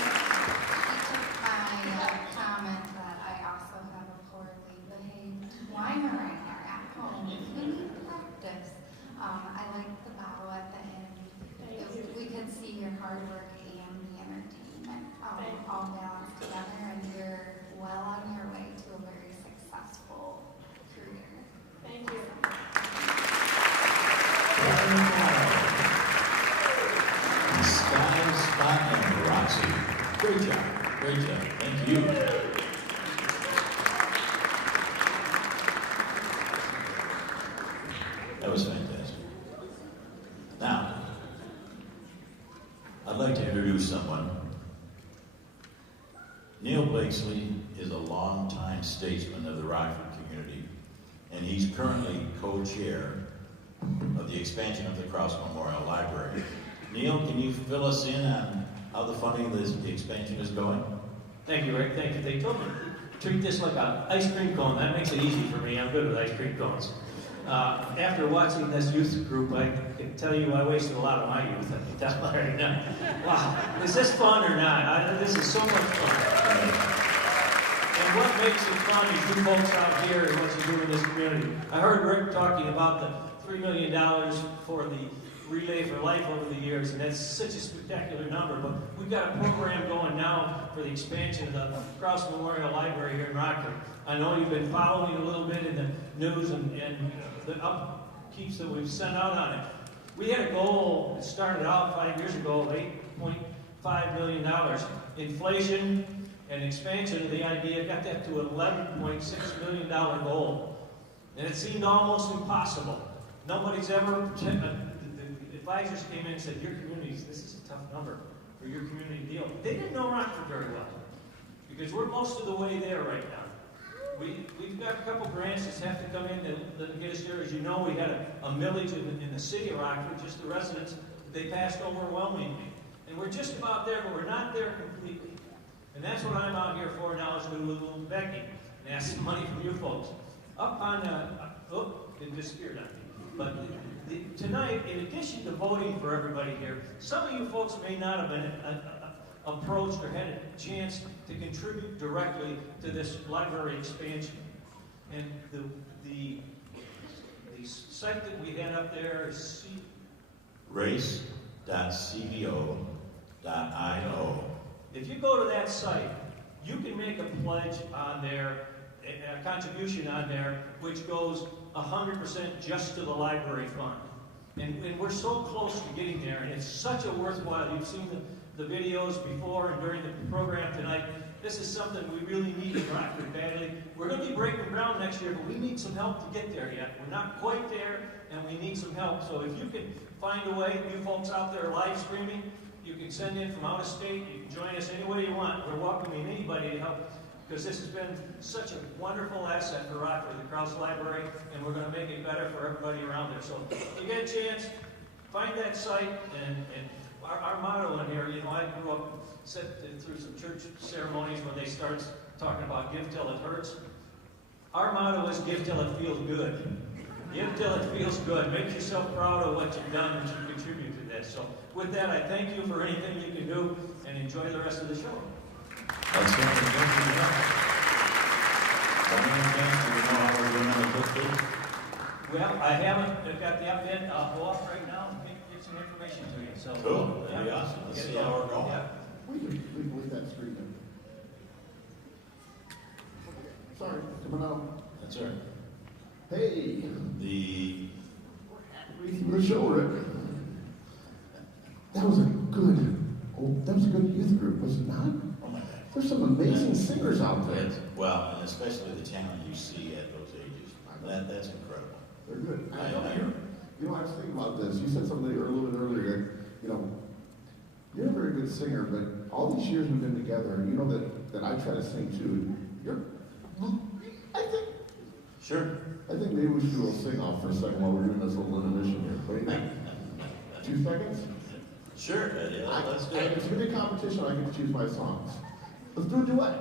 took my comment that I also have a poorly behaved Weimaraner at home. We need practice. I liked the battle at the end. We could see your hard work and the entertainment all balanced together, and you're well on your way to a very successful career. Thank you. Sky, Spot, and Roxy. Great job. Great job. Thank you. That was fantastic. Now, I'd like to introduce someone. Neil Blakesley is a longtime statesman of the Rockford community, and he's currently co-chair of the expansion of the Cross Memorial Library. Neil, can you fill us in on how the funding of this expansion is going? Thank you, Rick. Thank you. They told me to treat this like an ice cream cone. That makes it easy for me. I'm good with ice cream cones. After watching this youth group, I can tell you I wasted a lot of my youth. I can tell right now. Wow, is this fun or not? This is so much fun. And what makes it fun is you folks out here and what you do in this community. I heard Rick talking about the $3 million for the Relay for Life over the years, and that's such a spectacular number. But we've got a program going now for the expansion of the Cross Memorial Library here in Rockford. I know you've been following a little bit in the news and the upkeeps that we've sent out on it. We had a goal that started out 5 years ago of $8.5 million. Inflation and expansion of the idea got that to an $11.6 million goal. And it seemed almost impossible. Nobody's ever, the advisors came in and said, your communities, this is a tough number for your community deal. They didn't know Rockford very well, because we're most of the way there right now. We've got a couple grants that have to come in that get us there. As you know, we had a millage in the city of Rockford, just the residents, they passed overwhelmingly. And we're just about there, but we're not there completely. And that's what I'm out here for now, is to do a little begging and ask some money from you folks. Up on, it disappeared on me. But tonight, in addition to voting for everybody here, some of you folks may not have been approached or had a chance to contribute directly to this library expansion. And the site that we had up there is race.cvo.io. If you go to that site, you can make a pledge on there, a contribution on there, which goes 100% just to the library fund. And we're so close to getting there, and it's such a worthwhile. You've seen the videos before and during the program tonight. This is something we really need in Rockford badly. We're going to be breaking ground next year, but we need some help to get there yet. We're not quite there, and we need some help. So if you can find a way, you folks out there live streaming, you can send in from out of state, you can join us any way you want. We're welcoming anybody to help, because this has been such a wonderful asset for Rockford, the Krause Library, and we're going to make it better for everybody around there. So if you get a chance, find that site, and our motto in here, you know, I grew up, sat through some church ceremonies when they start talking about give till it hurts. Our motto is give till it feels good. Give till it feels good. Make yourself proud of what you've done and you contribute to this. So with that, I thank you for anything you can do, and enjoy the rest of the show. That's good. Well, I haven't got the update. I'll go off right now and get some information to you. So, cool. That'd be awesome. Let's see how we're going. Yeah. We can leave that screen in. Sorry, coming out. That's all right. Hey. The show, Rick. That was a good youth group, was it not? Oh my God. There's some amazing singers out there. Well, and especially the talent you see at those ages. That's incredible. They're good. I I was thinking about this. You said something a little bit earlier. You know, you're a very good singer, but all these years we've been together, you know that I try to sing too. Sure. I think maybe we should do a sing-off for a second while we're doing this little intermission here. What do you think? 2 seconds? Sure. Yeah, let's do it. It's going to be a competition. I get to choose my songs. Let's do a duet.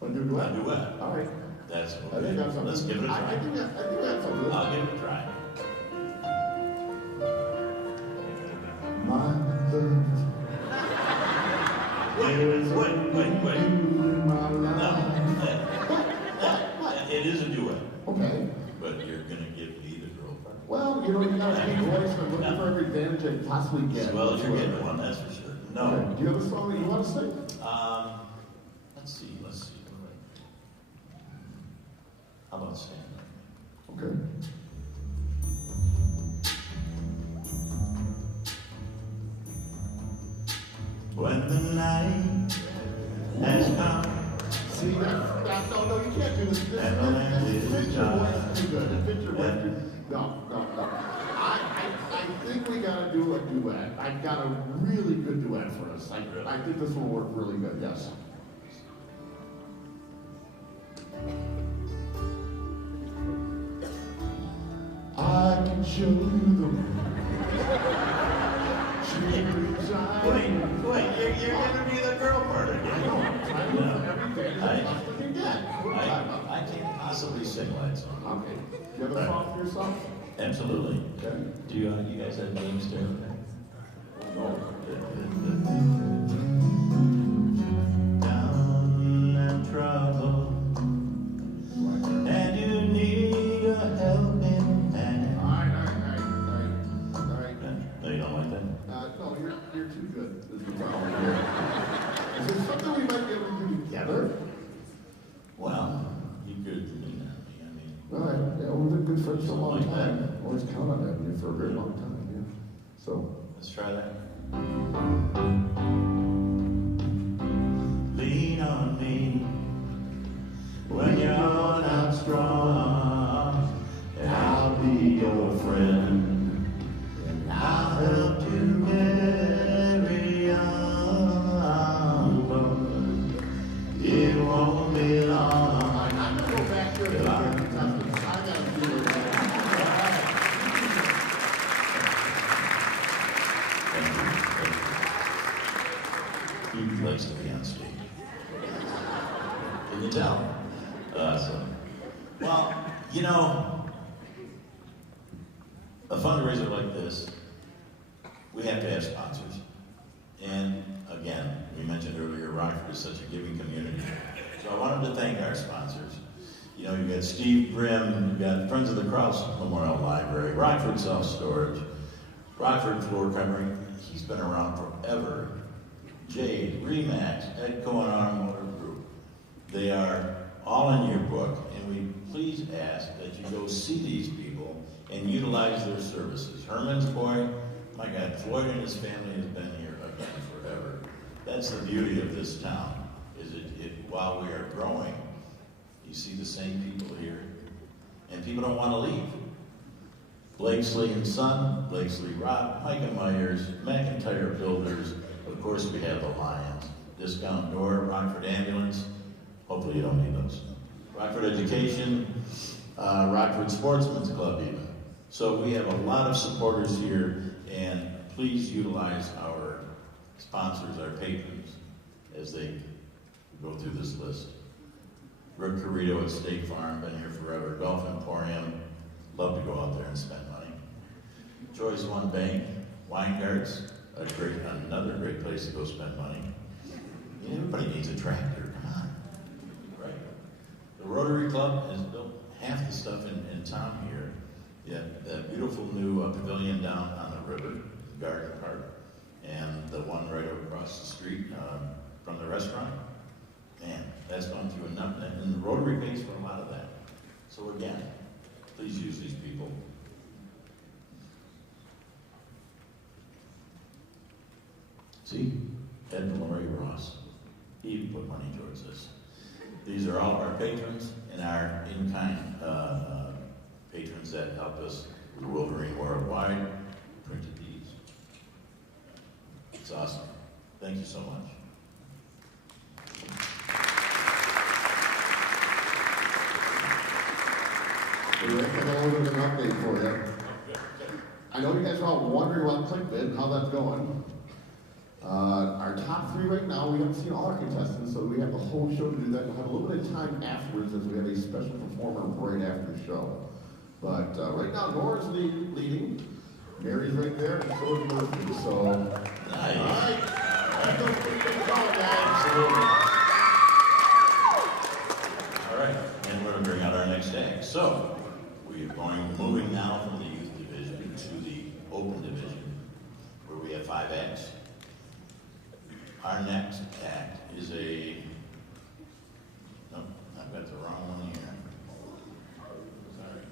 Want to do a duet? A duet. All right. That's okay. I think that's something. Let's give it a try. I think that's something. I'll give it a try. My love. Wait. My life. No. It is a duet. Okay. But you're going to give me the girlfriend. Well, you know, you got to be voice and looking for every advantage I can possibly get. Well, you're getting one, that's for sure. No. Okay. Do you have a song that you want to sing? Let's see. How about Stand? Okay. When the night has come. See, that's no, you can't do this. This fits your voice too good. It fits your voice too. No. I think we gotta do a duet. I've got a really good duet for us. I think this will work really good, yes. I can show you the Wait, you're gonna be the girl part again. I know, I'm trying to look for everything I can get. I can't possibly sing that song. Okay. Do you have a song for yourself? Absolutely. Okay. Do you guys have names too? No. Down and trouble, and you need a helping hand. All right. No, you don't like that? No, you're too good. Is the problem here. Is there something we might be able to do together? Well, you could lean on me. I mean, All right. Yeah, we've been good friends for a long time. Always count on that for a very long time. Yeah. So. let's try that. Lean on me when you're not strong, and I'll be your friend. I'll help you carry on, but it won't be long. I'm going to go back there to the contestants. I got to do it. He likes to be on stage. Can you tell? Well, you know, a fundraiser like this, we have to have sponsors. And again, we mentioned earlier, Rockford is such a giving community. So I wanted to thank our sponsors. You know, you've got Steve Grimm, you've got Friends of the Krause Memorial Library, Rockford Self-Storage, Rockford Floor Covering. He's been around forever. Jade, Remax, Ed Cohen Automotive Group. They are all in your book, and we please ask that you go see these people and utilize their services. Herman's boy, my God, Floyd and his family has been here again forever. That's the beauty of this town, is while we are growing, you see the same people here, and people don't want to leave. Blakesley and Son, Blakesley Rock, Micah Myers, McIntyre Builders, of course we have the Lions, Discount Door, Rockford Ambulance, hopefully you don't need those. Rockford Education, Rockford Sportsman's Club even. So we have a lot of supporters here, and please utilize our sponsors, our patrons, as they go through this list. Rick Carrito at State Farm, been here forever. Golf Emporium, love to go out there and spend money. Choice One Bank, Weingarts, another great place to go spend money. Everybody needs a tractor, come on. Right. The Rotary Club has built half the stuff in town here. Yeah, that beautiful new pavilion down on the river, Garden Park, and the one right across the street from the restaurant. Man, that's gone through enough, and the Rotary pays for a lot of that. So again, please use these people. See, Ed and Lori Ross, he put money towards this. These are all of our patrons and our in-kind patrons that help us with Wolverine Worldwide, printed these. It's awesome. Thank you so much. Rick, I got a little bit of an update for you. I know you guys are all wondering about ClickBit and how that's going. Our top 3 right now, we haven't seen all our contestants, so we have the whole show to do that. We'll have a little bit of time afterwards as we have a special performer right after the show. But right now, Nora's leading. Mary's right there, and so is Murphy. So, nice. All right. That's a pretty good call, guys. All right, and we're going to bring out our next act. So, we are moving now from the youth division to the open division, where we have 5 acts. Our next act is nope, I've got the wrong one here. Sorry.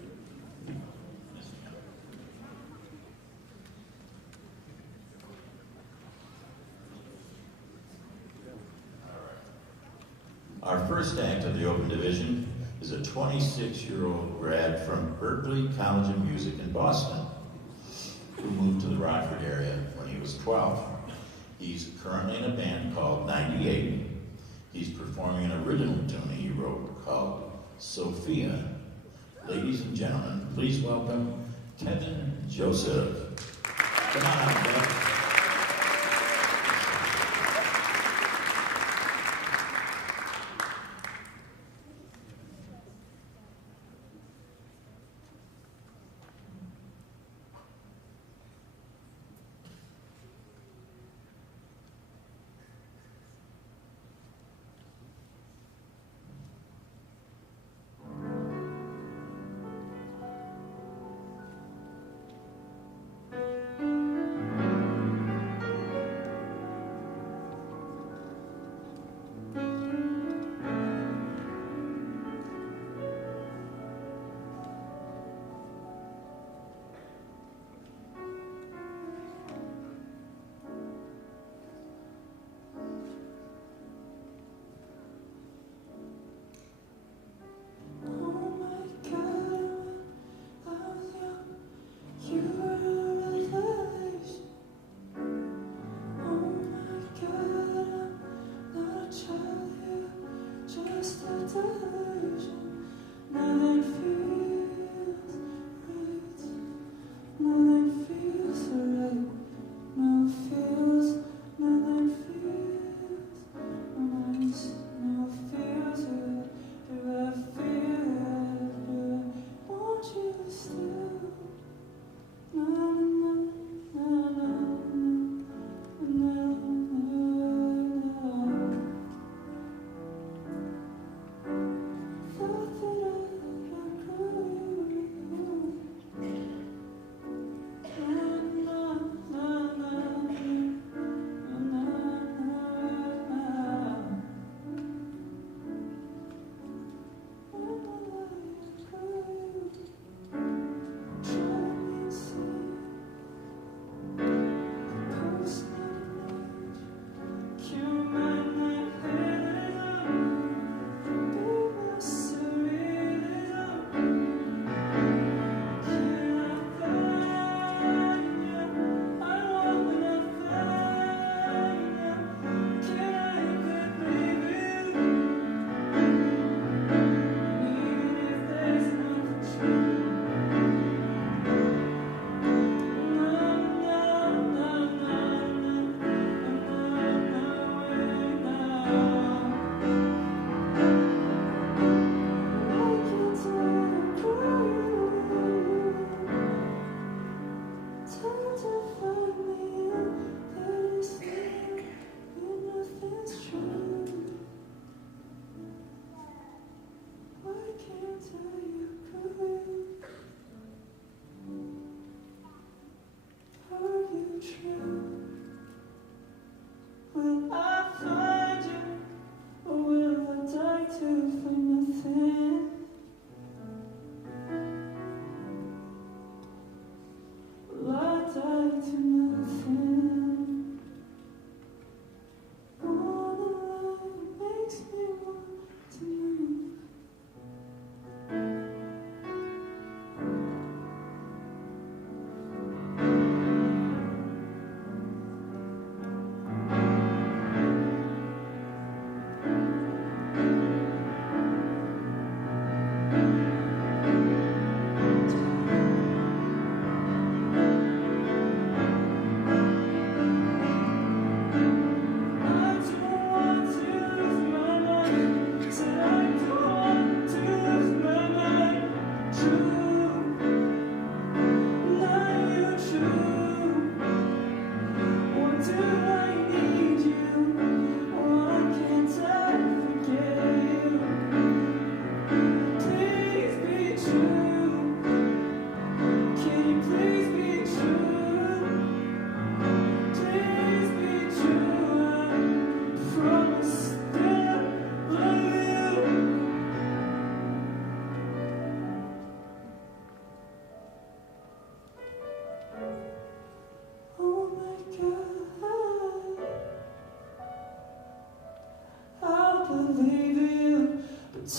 All right. Our first act of the open division is a 26-year-old grad from Berklee College of Music in Boston, who moved to the Rockford area when he was 12. He's currently in a band called 98. He's performing an original tune he wrote called Sophia. Ladies and gentlemen, please welcome Kevin Joseph. Come on, Kevin.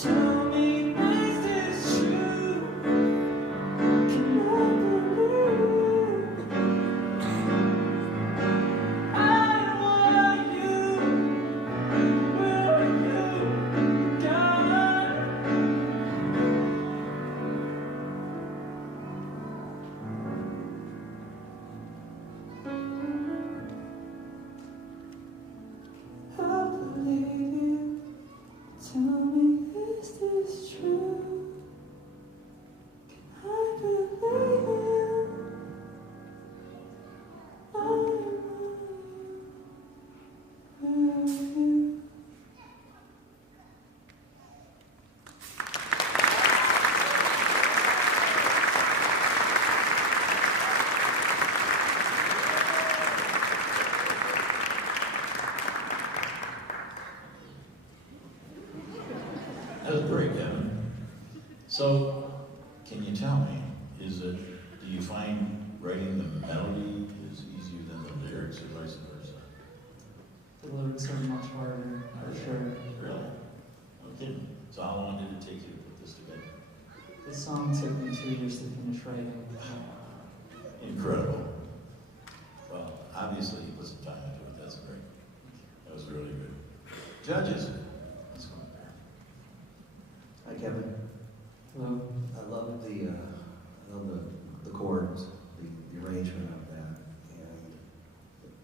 Tell me, is this true? Can I believe I want you? Where are you gone? I believe you. Tell me, is this true? Can I believe you? I want you. Where are you? That was great, Kevin. So, can you tell me, do you find writing the melody is easier than the lyrics or vice versa? The lyrics are much harder, for sure. Really? No kidding. So how long did it take you to put this together? The song took me 2 years to finish writing. Incredible. Well, obviously you put some time into it. That's great. That was really good. Judges, let's go up there. Hi, Kevin. Hello. I love the chords, the arrangement of that, and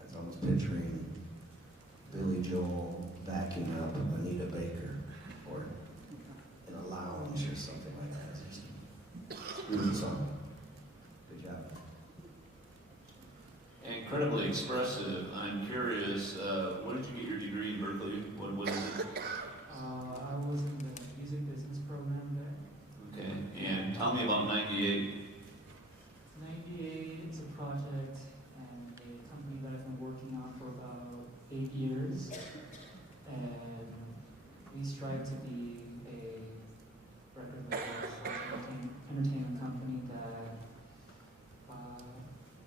it's almost picturing Billy Joel backing up Anita Baker, or in a lounge or something like that. It's just a beautiful song. Good job. Incredibly expressive. I'm curious, what did you get your degree in Berkeley? What was it? I was in the music business program there. Okay, and tell me about 98. 98 is a project and a company that I've been working on for about 8 years. And we strive to be a record label, entertainment company that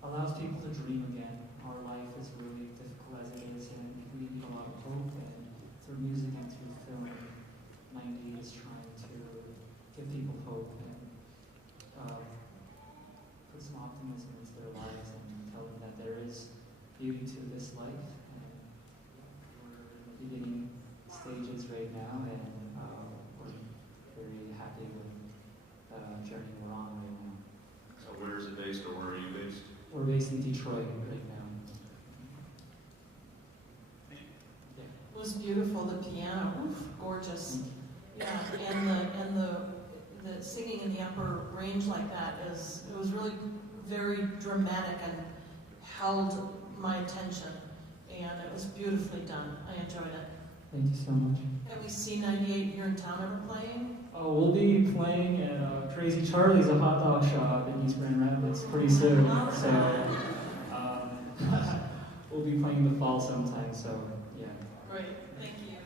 allows people to dream again. Our life is really difficult as it is, and we need a lot of hope. And through music and through film, 98 is trying to give people hope and put some optimism into their lives and tell them that there is beauty to this life. And we're in the beginning stages right now, and we're very happy with the journey we're on right now. So where is it based, or where are you based? We're based in Detroit right now. It was beautiful, the piano, oof, gorgeous. Yeah, and the singing in the upper range like that it was really very dramatic and held my attention, and it was beautifully done. I enjoyed it. Thank you so much. Have we seen 98 here in town ever playing? Oh, we'll be playing at Crazy Charlie's, a hot dog shop in East Grand Rapids pretty soon. So we'll be playing in the fall sometime, so yeah. Great, thank you.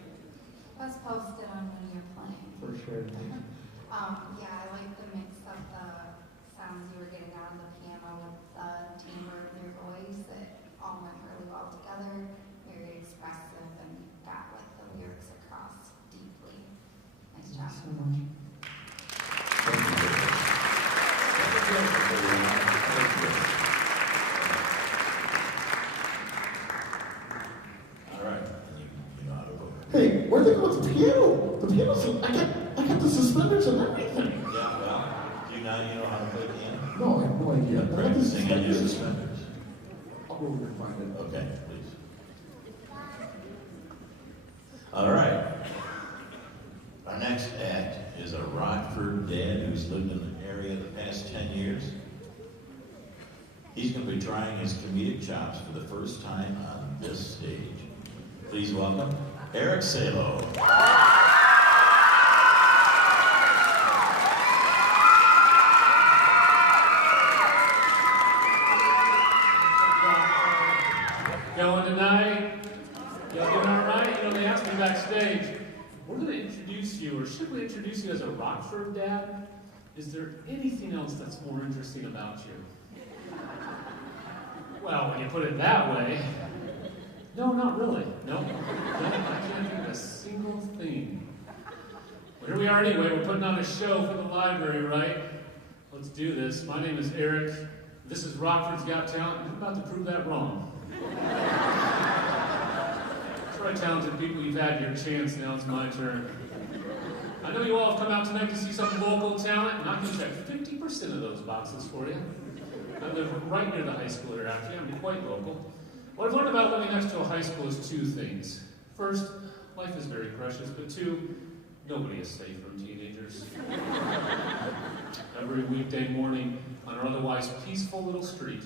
Let's post it on when you're playing. For sure. Yeah, I like the mix of the sounds you were getting out of the piano with the timbre of your voice. It all went really well together, very expressive, and got like the lyrics across deeply. Nice job. Thanks so much. All right, you know how to vote. Hey, where'd they go with the piano? The piano's, I got the suspenders and everything. Yeah, well, do you know how to play piano? No, I have no idea. I got the Practicing on your suspenders. suspenders. I'll go over and find it. Okay, please. All right. Our next act is a Rockford dad who's lived in the area the past 10 years. He's going to be trying his comedic chops for the first time on this stage. Please welcome Eric Salo. Going tonight? Y'all doing all right? You know, they asked me backstage, we're going to introduce you, or should we introduce you as a Rockford dad? Is there anything else that's more interesting about you? Well, when you put it that way, no, not really. No, I can't think of a single thing. Here we are anyway. We're putting on a show for the library, right? Let's do this. My name is Eric. This is Rockford's Got Talent. I'm about to prove that wrong. That's right, talented people. You've had your chance. Now it's my turn. I know you all have come out tonight to see some local talent, and I can check 50% of those boxes for you. I live right near the high school here, actually. I'm quite local. What I've learned about living next to a high school is two things. First, life is very precious, but two, nobody is safe from teenagers. Every weekday morning, on our otherwise peaceful little street,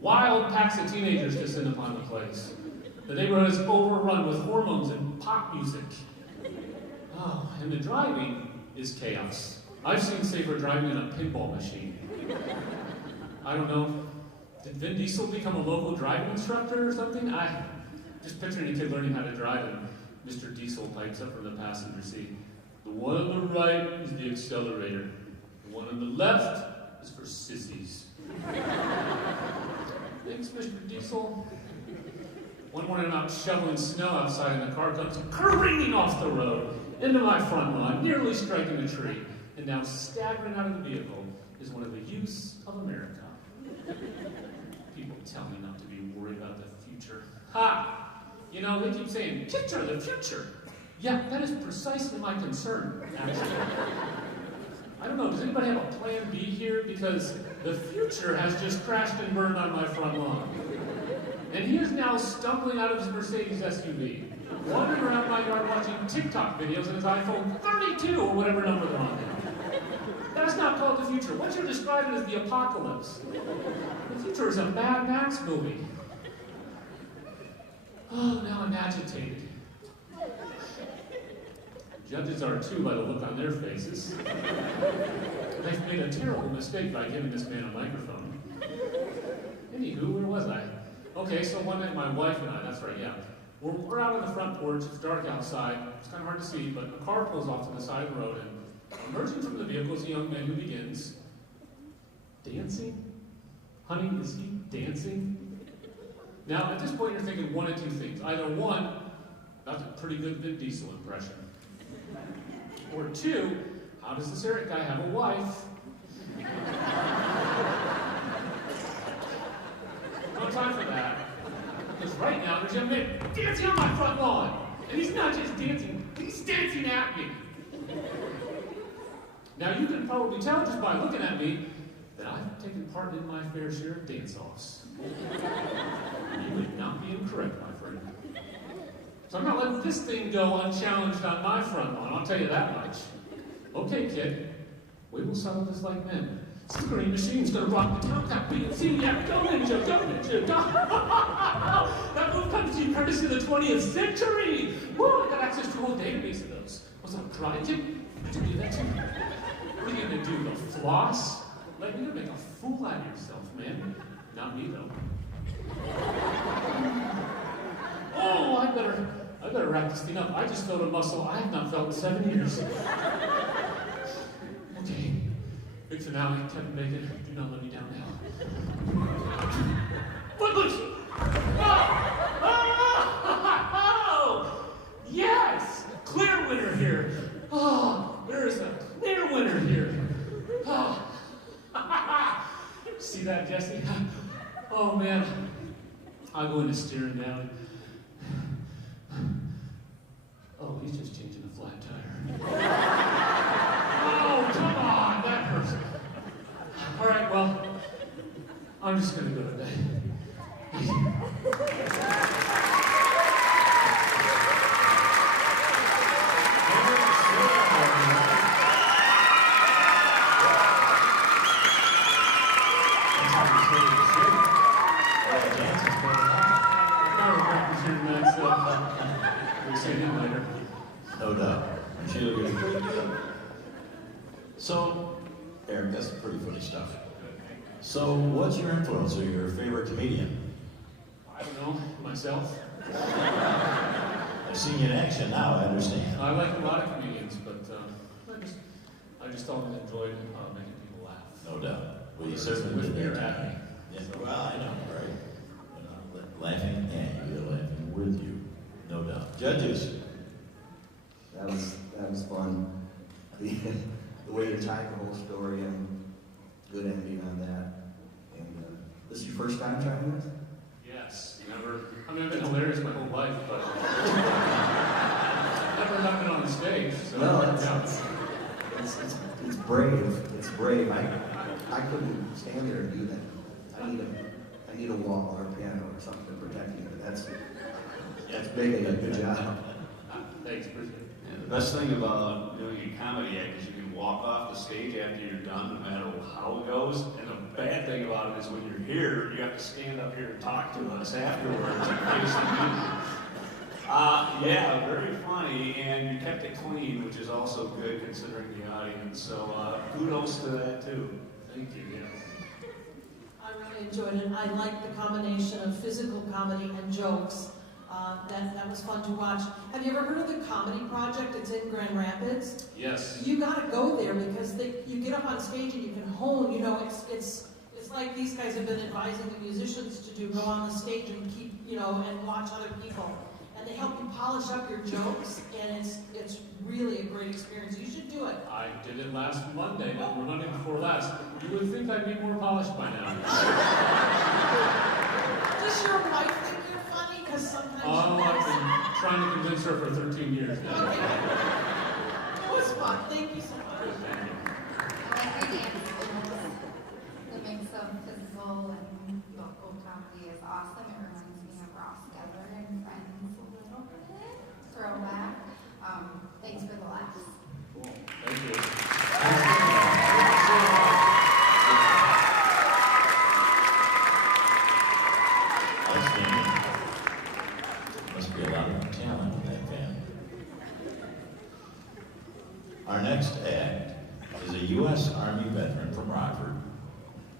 wild packs of teenagers descend upon the place. The neighborhood is overrun with hormones and pop music. Oh, and the driving is chaos. I've seen safer driving in a pinball machine. I don't know, did Vin Diesel become a local driving instructor or something? I just picturing a kid learning how to drive and Mr. Diesel pipes up from the passenger seat. The one on the right is the accelerator. The one on the left is for sissies. Thanks, Mr. Diesel. One morning I'm out shoveling snow outside and the car comes careening off the road into my front lawn, nearly striking a tree. And now staggering out of the vehicle is one of the youths of America. People tell me not to be worried about the future. Ha! You know, they keep saying, kids are the future. Yeah, that is precisely my concern, actually. I don't know, does anybody have a plan B here? Because the future has just crashed and burned on my front lawn. And he is now stumbling out of his Mercedes SUV, wandering around my yard watching TikTok videos on his iPhone 32 or whatever number they're on now. That's not called the future. What you're describing is the apocalypse. The future is a Mad Max movie. Oh, now I'm agitated. Judges are too by the look on their faces. They've made a terrible mistake by giving this man a microphone. Anywho, where was I? Okay, so one night my wife and I, that's right, yeah. We're out on the front porch, it's dark outside, it's kind of hard to see, but a car pulls off to the side of the road, and emerging from the vehicle is a young man who begins dancing? Honey, is he dancing? Now, at this point, you're thinking one of two things. Either one, that's a pretty good Vin Diesel impression. Or two, how does this Eric guy have a wife? No time for that. Because right now, there's a young man dancing on my front lawn. And he's not just dancing, he's dancing at me. Now, you can probably tell just by looking at me that I've taken part in my fair share of dance-offs. You would not be incorrect, my friend. So I'm not letting this thing go unchallenged on my front lawn, I'll tell you that much. Okay, kid, we will settle this like men. Screen machine's gonna rock the town, that B&C, yeah, go ninja, go ninja, go! That move comes to you courtesy of the 20th century! Woo, I got access to a whole database of those. What's up, karate kid? I can do that too. What are you gonna do, the floss? Like, you're gonna make a fool out of yourself, man. Not me, though. Oh, I better wrap this thing up. I just felt a muscle I have not felt in 7 years. Okay, big finale, Kevin Bacon, do not let me down now. Footloose! Oh! Yes! Clear winner here. Oh, there is a clear winner here. Oh. See that, Jesse? Oh, man. I'll go into steering down. Oh, he's just changing a flat tire. Oh, come on, that hurts. All right, well, I'm just going to go to bed. No doubt. I'm sure you'll get a great deal. So, Eric, that's pretty funny stuff. So, what's your influence or your favorite comedian? I don't know, myself. I've seen you in action now, I understand. I like a lot of comedians, but I just always enjoyed making people laugh. No doubt. Well, you certainly did You're that. happy. Yeah, well, I know, right? Laughing at you, laughing with you. No doubt. Judges. That was fun. the way you tied the whole story and good ending on that. And this is your first time trying this? Yes, never. I mean, I've been hilarious my whole life, but never not been on the stage. So No, it's brave. It's brave. I couldn't stand there and do that. I need a wall or a piano or something to protect me. That's big. Good job. Thanks, appreciate it. And the best thing about doing a comedy act is you can walk off the stage after you're done, no matter how it goes. And the bad thing about it is when you're here, you have to stand up here and talk to us afterwards and face the music. Yeah, very funny, and you kept it clean, which is also good considering the audience. So kudos to that too. Thank you. Yeah. I really enjoyed it. I liked the combination of physical comedy and jokes. That was fun to watch. Have you ever heard of the Comedy Project? It's in Grand Rapids. Yes. You got to go there because you get up on stage and you can hone. You know, it's like these guys have been advising the musicians to do. Go on the stage and keep, and watch other people. And they help you polish up your jokes, and it's really a great experience. You should do it. I did it last Monday, but we're Monday before last. You would think I'd be more polished by now. Does your wife think you're funny? Because sometimes I've been trying to convince her for 13 years now. Okay. It was fun. Thank you so much. I like your dance skills. The mix of physical and vocal comedy is awesome. It reminds me of Ross Geller and Friends a little bit. Throwback. Thanks for the laughs. Cool. Thank you. Must be a lot of talent in that band. Our next act is a U.S. Army veteran from Rockford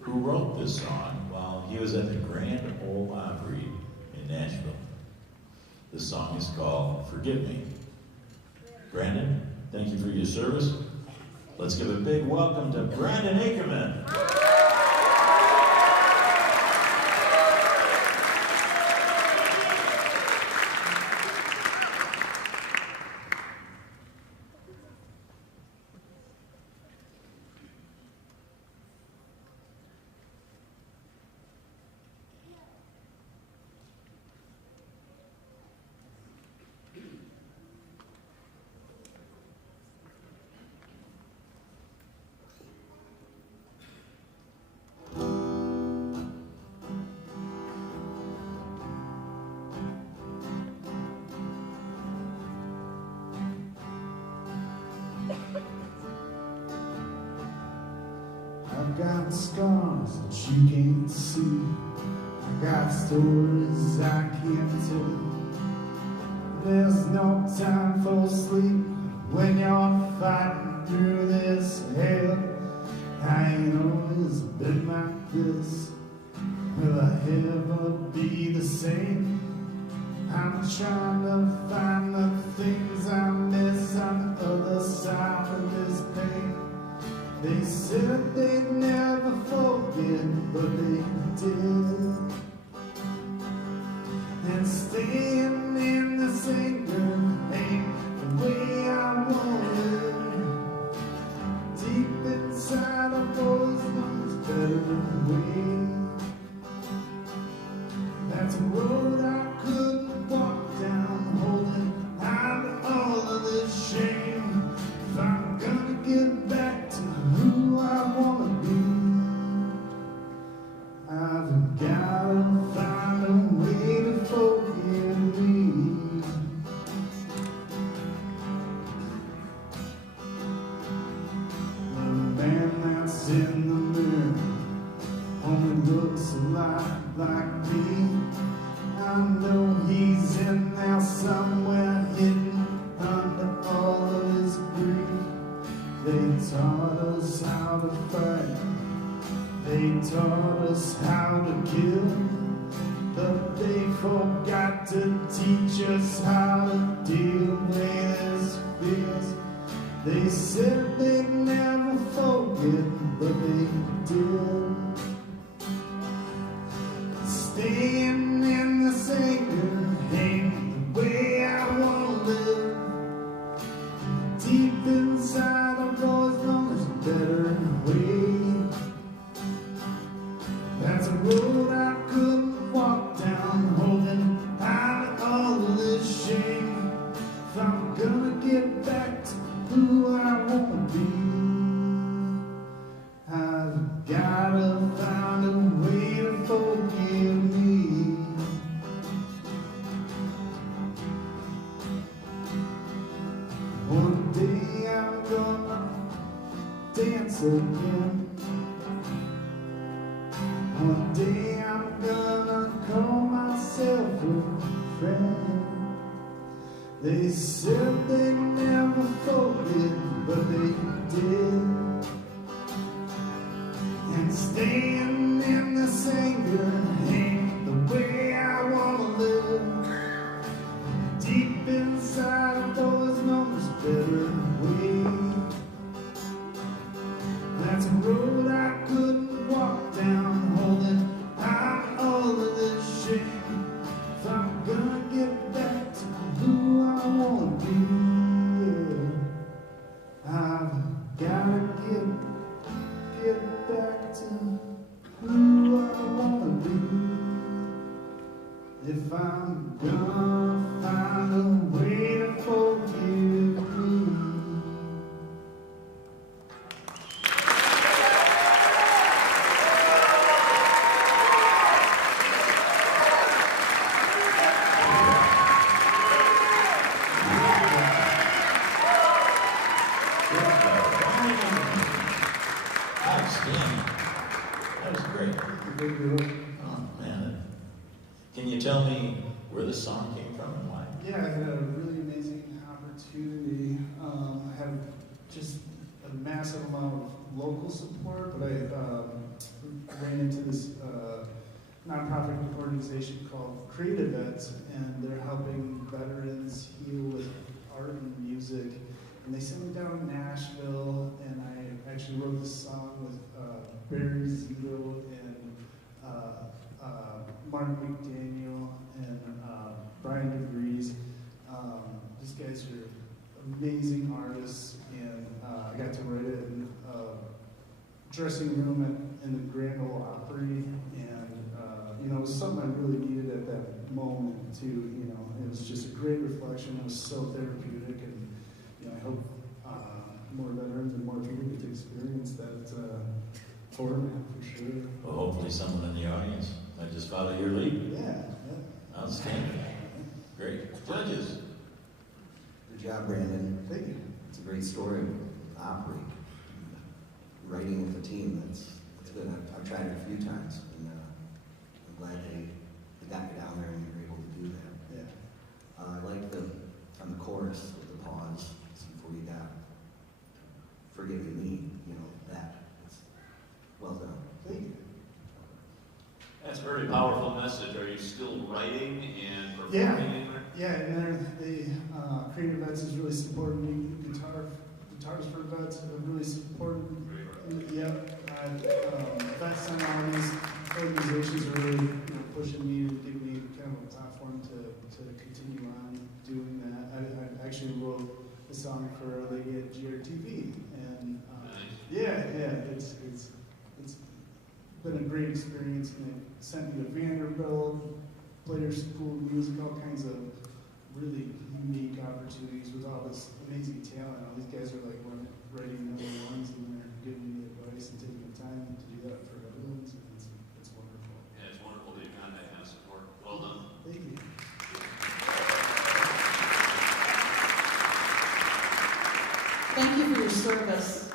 who wrote this song while he was at the Grand Ole Opry in Nashville. The song is called Forgive Me. Brandon, thank you for your service. Let's give a big welcome to Brandon Ackerman. I've got scars that you can't see. I got stories I can't tell. There's no time for sleep when you're fighting through this hell. I ain't always been like this. Will I ever be the same? I'm trying to find the things I miss on the other side of this pain. They said they'd never forget, but they did. And staying in this anger ain't the way I want it. Deep inside I've always known better way. That's a road I couldn't walk down, holding on to all of this shame. If I'm gonna get back to who I wanna be, I've gotta find a way to forgive me. The man that's in the mirror only looks a lot like me. I know he's in there somewhere hidden under all of his grief. They taught us how to fight, they taught us how to kill, but they forgot to teach us how to deal with his fears. They said they'd never forget, but they did. Staying in this anger ain't the way I wanna live. Deep inside I'm I'm gonna dance again. One day I'm gonna call myself a friend. They said they never folded, but they did. And staying in this anger ain't the way I wanna live. Deep inside I've always known there's a better way. That's a road I couldn't walk down, holding out all of this shame. If I'm gonna get back to who I wanna be, yeah, I've gotta get back to who I wanna be. If I'm gonna find a way to forgive me. Outstanding. That was great. Oh, man. Can you tell me where this song came from and why? Yeah, I had a really amazing opportunity. I had just a massive amount of local support, but I ran into this nonprofit organization called Creative Vets, and they're helping veterans heal with art and music. And they sent me down to Nashville, and I actually wrote this song with Barry Zito and Mark McDaniel and Brian DeVries. These guys are amazing artists, and I got to write it in a dressing room in the Grand Ole Opry, and it was something I really needed at that moment too. It was just a great reflection. It was so therapeutic, and I hope more veterans and more people get to experience that format for sure. Well, hopefully someone in the audience might just follow your lead. Yeah. Outstanding. Great. Judges. Good job, Brandon. Thank you. It's a great story of Opry. Writing with a team, that's good. I've tried it a few times, and I'm glad they got you down there and you were able to do that. Yeah. I like on the chorus with the pause before you got "Forgive Me," that. It's well done. Thank you. That's a very powerful message. Are you still writing and performing anywhere? Yeah, and the Creative Vets is really supporting me. Guitars for Vets have really supported me. Yep. Vets and all these organizations are really pushing me and giving me kind of a platform to continue on doing that. I actually wrote a song for a lady at GRTV, and it's been a great experience, and they sent me to Vanderbilt, Players School of Music, all kinds of really unique opportunities with all this amazing talent. All these guys are like writing number ones, and they're giving me advice and taking the time to do that for everyone. So it's wonderful. Yeah, it's wonderful that you've got that kind of support. Well done. Thank you. Thank you for your service.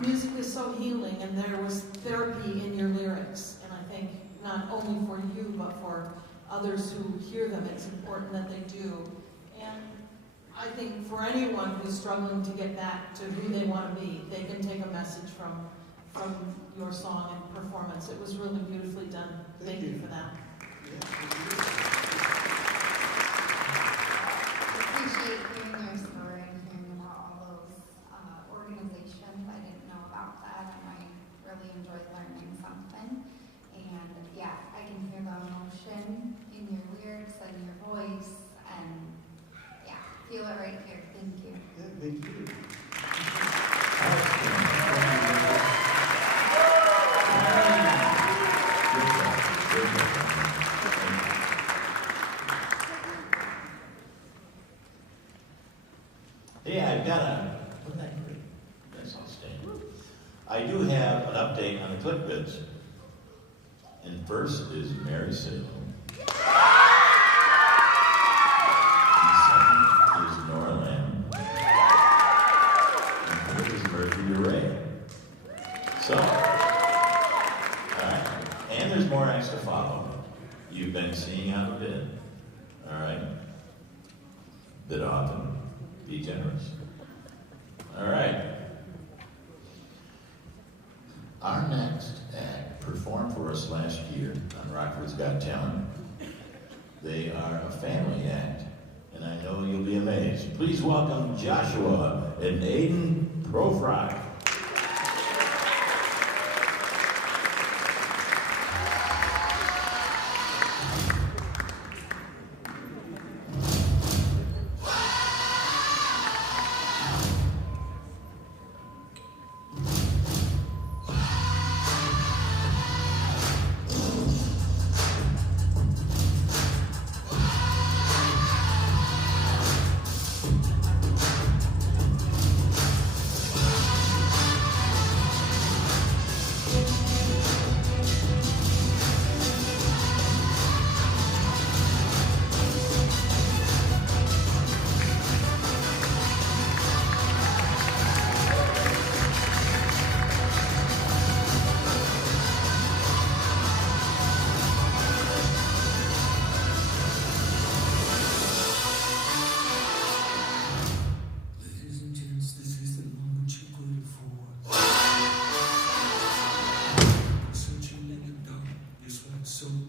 Music is so healing, and there was therapy in your lyrics. And I think not only for you, but for others who hear them, it's important that they do. And I think for anyone who's struggling to get back to who they want to be, they can take a message from your song and performance. It was really beautifully done. Thank you for that. I appreciate hearing your story and hearing about all those organizations. I didn't know about that, and I really enjoyed learning something. And yeah, I can hear the emotion in your lyrics and your voice, and yeah, feel it right here. Thank you. Yeah, thank you. I do have an update on the click bids. And first is Mary Salem. And second is Nora Lamb. out and be generous. All right. Our next act performed for us last year on Rockford's Got Talent. They are a family act, and I know you'll be amazed. Please welcome Joshua and Aiden Profry. Sun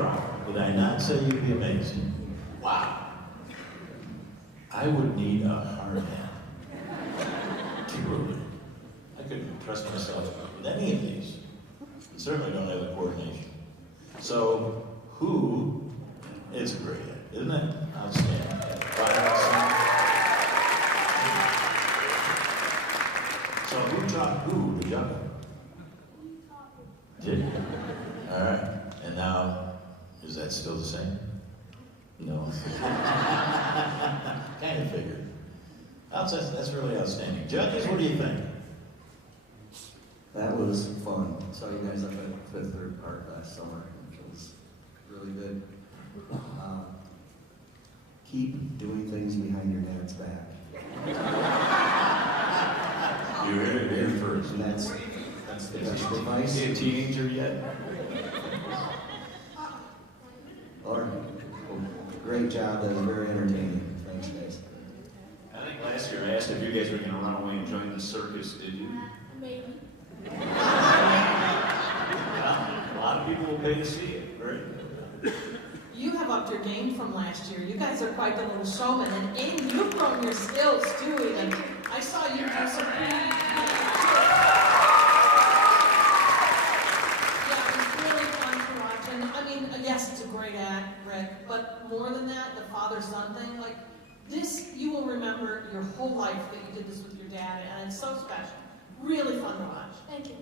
frog. Did I not say you'd be amazed? Wow. I would need a hard hand. Truly. I couldn't trust myself with any of these. I certainly don't have the coordination. So, who, it's great, isn't it? Outstanding. So who taught who to juggle? Did you? All right. And now, is that still the same? No. Kind of figured. That's really outstanding. Judges, what do you think? That was fun. Saw you guys up at Fifth Third Park last summer, which was really good. Keep doing things behind your dad's back. You heard it here first. And that's the best advice. Is he a teenager yet? Or, great job. That was very entertaining. Thanks, guys. I think last year I asked if you guys were going to run away and join the circus. Did you? Maybe. Well, a lot of people will pay to see it, right? You have upped your game from last year. You guys are quite the little showman, and Aiden, you've grown your skills too. Even I saw you do some pretty. Yeah, it was really fun to watch. And I mean, yes, it's a great act, Rick. But more than that, the father-son thing, like this, you will remember your whole life that you did this with your dad, and it's so special. Really fun to watch. Thank you.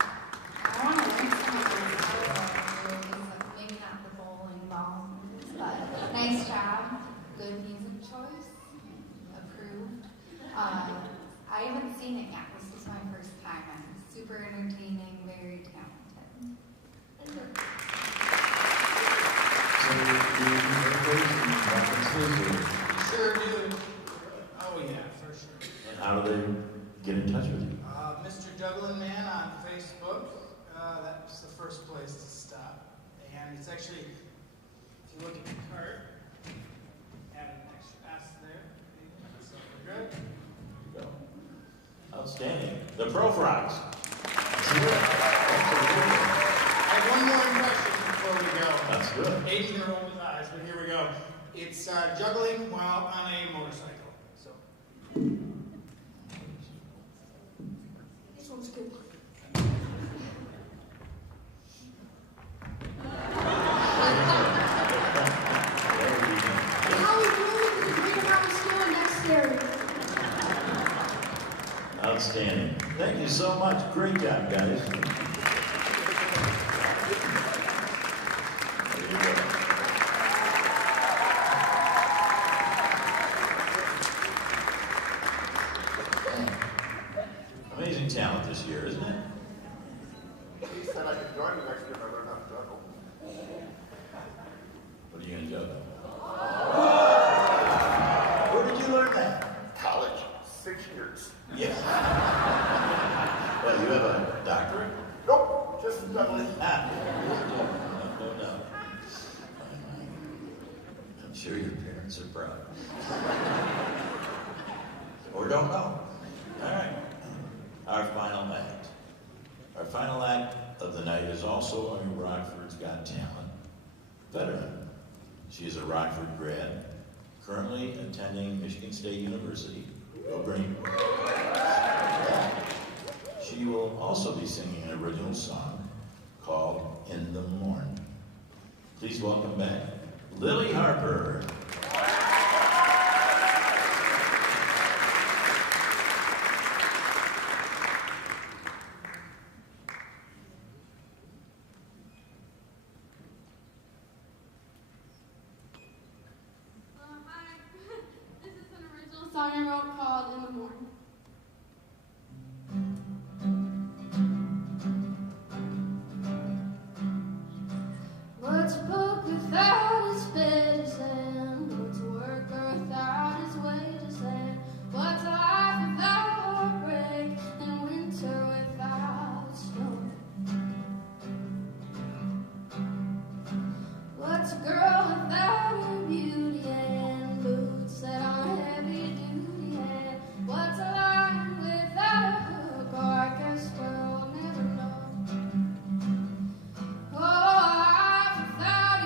I want to learn some of those like maybe not the bowling ball, but nice job. Good music choice. Approved. I haven't seen it yet. This is my first time. And super entertaining, very talented. Sure do. Oh yeah, for sure. And how do they get in touch with you? Mr. Juggling Man on Facebook. That's the first place to stop. And it's actually, if you look at the card, add an extra S there. So we're good. There you go. Outstanding. The Pro Frogs. I have one more impression before we go. That's good. Aiden's gonna roll his eyes, but here we go. It's juggling while on a motorcycle. So. This one's good. Outstanding. Thank you so much. Great job, guys. There you go. Amazing talent this year, isn't it? He said I could join the next year if I learn how to juggle. What are you going to juggle? Where did you learn that? College, 6 years. Yeah. Well, you have a doctorate? Nope, just juggling. No. I'm sure your parents are proud. Or don't know. All right. Our final act. Our final act of the night is also a Rockford's Got Talent veteran. She is a Rockford grad, currently attending Michigan State University. Go Green. She will also be singing an original song called In the Morn. Please welcome back Lily Harper. Hi. This is an original song I wrote called In the Morn. What's a book without its pages and what's a worker without his wages and what's a life without heartbreak and winter without snow? What's a girl without her beauty and boots that are heavy duty and what's a life without a hook? Oh, I guess we'll never know. Oh, a life without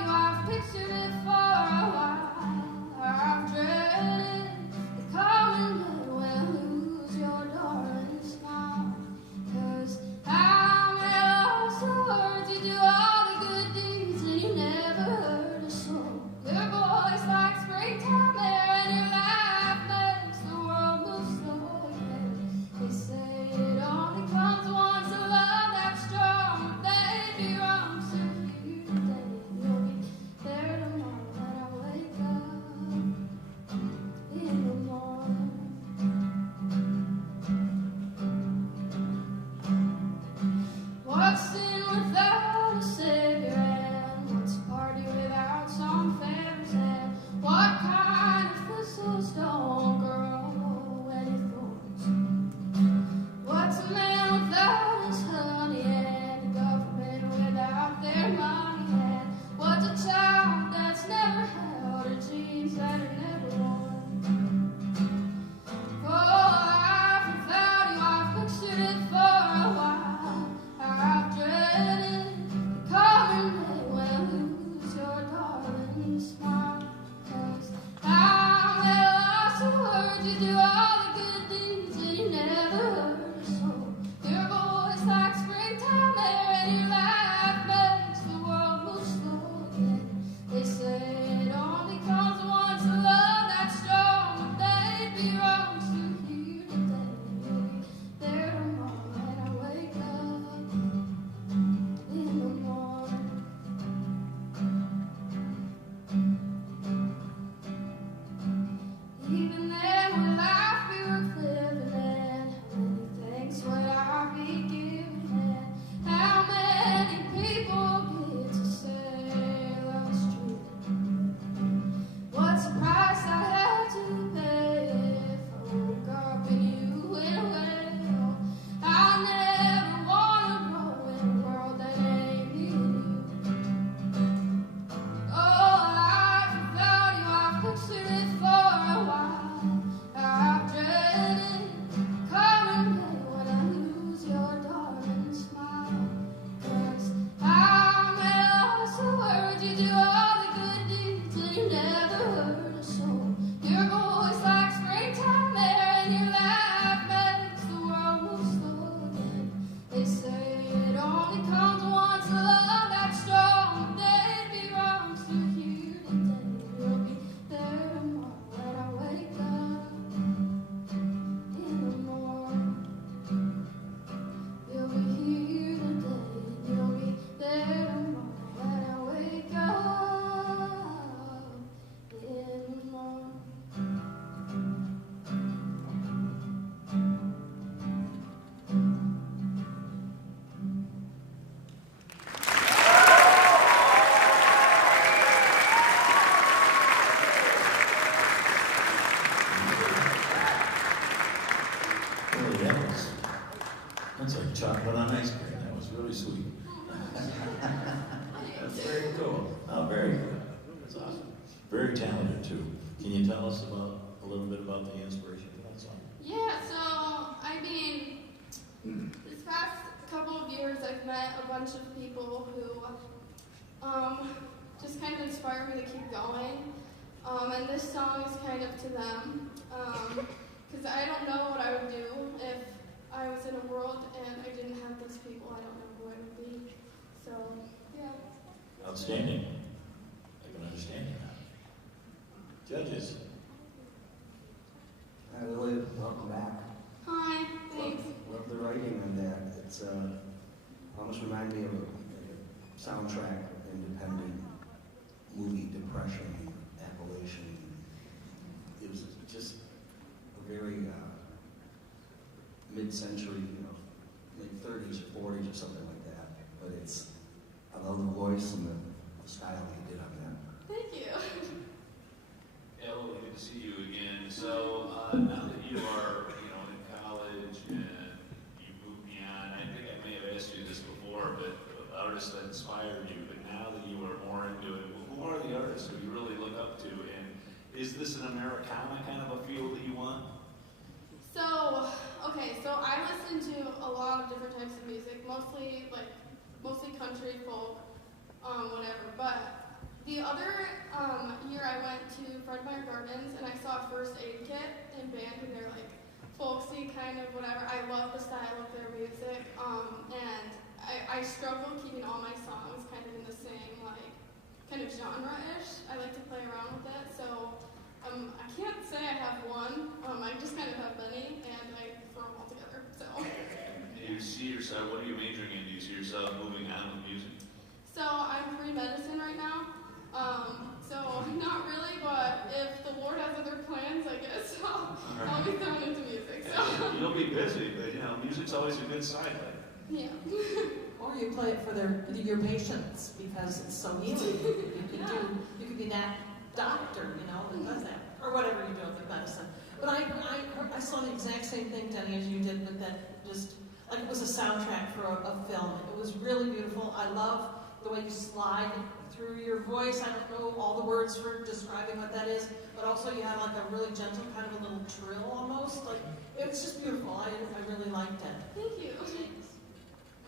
What's sin without a savior? And what's a party without some favors? And what kind of thistles don't grow any thorns? What's a man without his honey? And a government without their money? And what's a child that's never held, or dreams that are never worn? For life without you, I've pictured it for a while. I've dreaded the coming day when I lose your darling smile. 'Cause I'm at loss of words. You do all the good things and you never hurt a soul. Your voice like springtime air and your laugh makes the world move slowly. They say it only comes once, a love that's strong, but they'd be wrong. So here today, you'll be there tomorrow when I wake up in the morning. Even then, will life be worth living? And how many things would I be giving? And how many people get to say love is true? What's the price I had to pay if I woke up and you went away? Oh, I never wanna grow in a world that ain't me and you. Oh, life without you, I've pictured it for a while. I've dreaded coming day when I lose your darling smile. 'Cause I'm at loss of words. You do all the good deeds and you never hurt a soul. Your voice like springtime air and your laugh makes the world move slowly. They say it only comes once, a love that's strong, but they'd be wrong. So here today, you'll be there tomorrow when I wake up in the morning. You'll be here today, and you'll be there tomorrow when I wake up in the morning. Boy, that's like chocolate on ice cream. That was really sweet. That's very cool. Oh, very good. That's awesome. Very talented too. Can you tell us a little bit about the inspiration for that song? Yeah, so, I mean, this past couple of years I've met a bunch of people who just kind of inspire me to keep going. And this song is kind of to them. Because I don't know what I would do if I was in a world and I didn't have these people. I don't know who I would be. So, yeah. Outstanding. I can understand that. Judges. Hi, Lily. Welcome back. Hi, thanks. Love the writing on that. It's almost reminded me of a soundtrack of independent movie, Depression, Appalachian. It was just a very mid-century, late 30s or 40s or something like that. But I love the voice and the style that you did on that. Thank you. Yeah, well, good to see you again. So now that you are, in college and you moved beyond, I think I may have asked you this before, but artists that inspired you. But now that you are more into it, who are the artists who you really look up to? And is this an Americana kind of a feel that you want? So, okay, so I listen to a lot of different types of music, mostly country, folk, whatever. But the other year I went to Fred Meyer Gardens and I saw First Aid Kit in band, and they're like folksy kind of whatever. I love the style of their music, and I struggle keeping all my songs kind of in the same kind of genre-ish. I like to play around with it, so I can't say I have one. I just kind of have many, and I throw them all together. So. Do you see yourself? What are you majoring in? Do you see yourself moving on with music? So I'm pre-medicine right now. So not really, but if the Lord has other plans, I guess I'll be thrown into music. So. You'll be busy, but music's always a good side light. Yeah. Or you play it for your patients because it's so easy. You could be that doctor, that does that, or whatever you do with medicine. But I saw the exact same thing, Denny, as you did with that. Just like it was a soundtrack for a film. It was really beautiful. I love the way you slide through your voice. I don't know all the words for describing what that is, but also you had like a really gentle kind of a little trill almost. Like it was just beautiful. I really liked it. Thank you.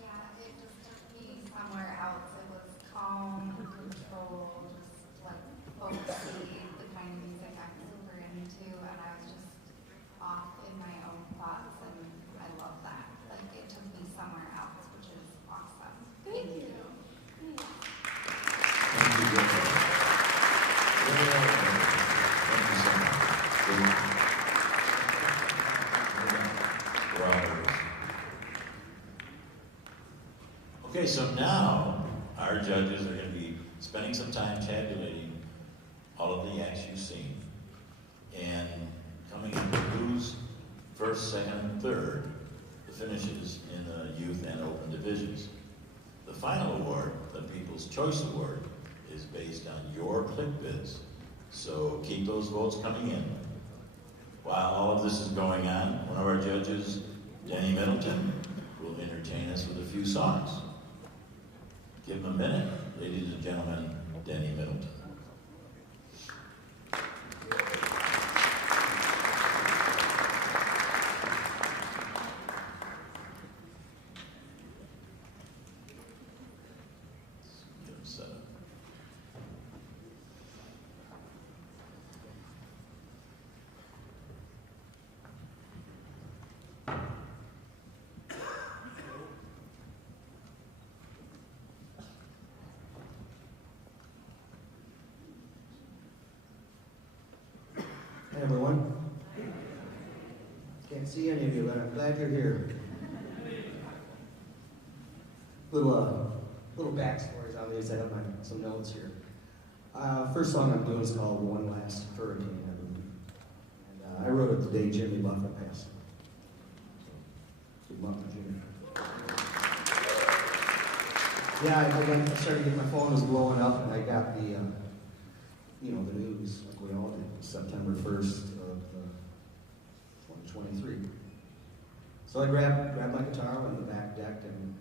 Yeah, it just took me somewhere else. It was calm, controlled, just like folksy, the kind of music I'm super into, and I was just off in my own thoughts, and I love that. Like it took me somewhere else, which is awesome. Thank you. Okay, so now our judges are going to be spending some time tabulating all of the acts you've seen and coming into who's first, second, and third, the finishes in the youth and open divisions. The final award, the People's Choice Award, is based on your click bids. So keep those votes coming in. While all of this is going on, one of our judges, Denny Middleton, will entertain us with a few songs. Give him a minute, ladies and gentlemen, Denny Middleton. Get him set up. Hey everyone. Can't see any of you, but I'm glad you're here. Little backstories on these. I have some notes here. First song I'm doing is called One Last Hurricane, I believe. And I wrote it the day Jimmy Buffett passed. Good luck to Jimmy. Yeah, I started getting my phone was blowing up, and I got the the news, like we all did, September 1st of 2023. So I grabbed my guitar, went on the back deck, and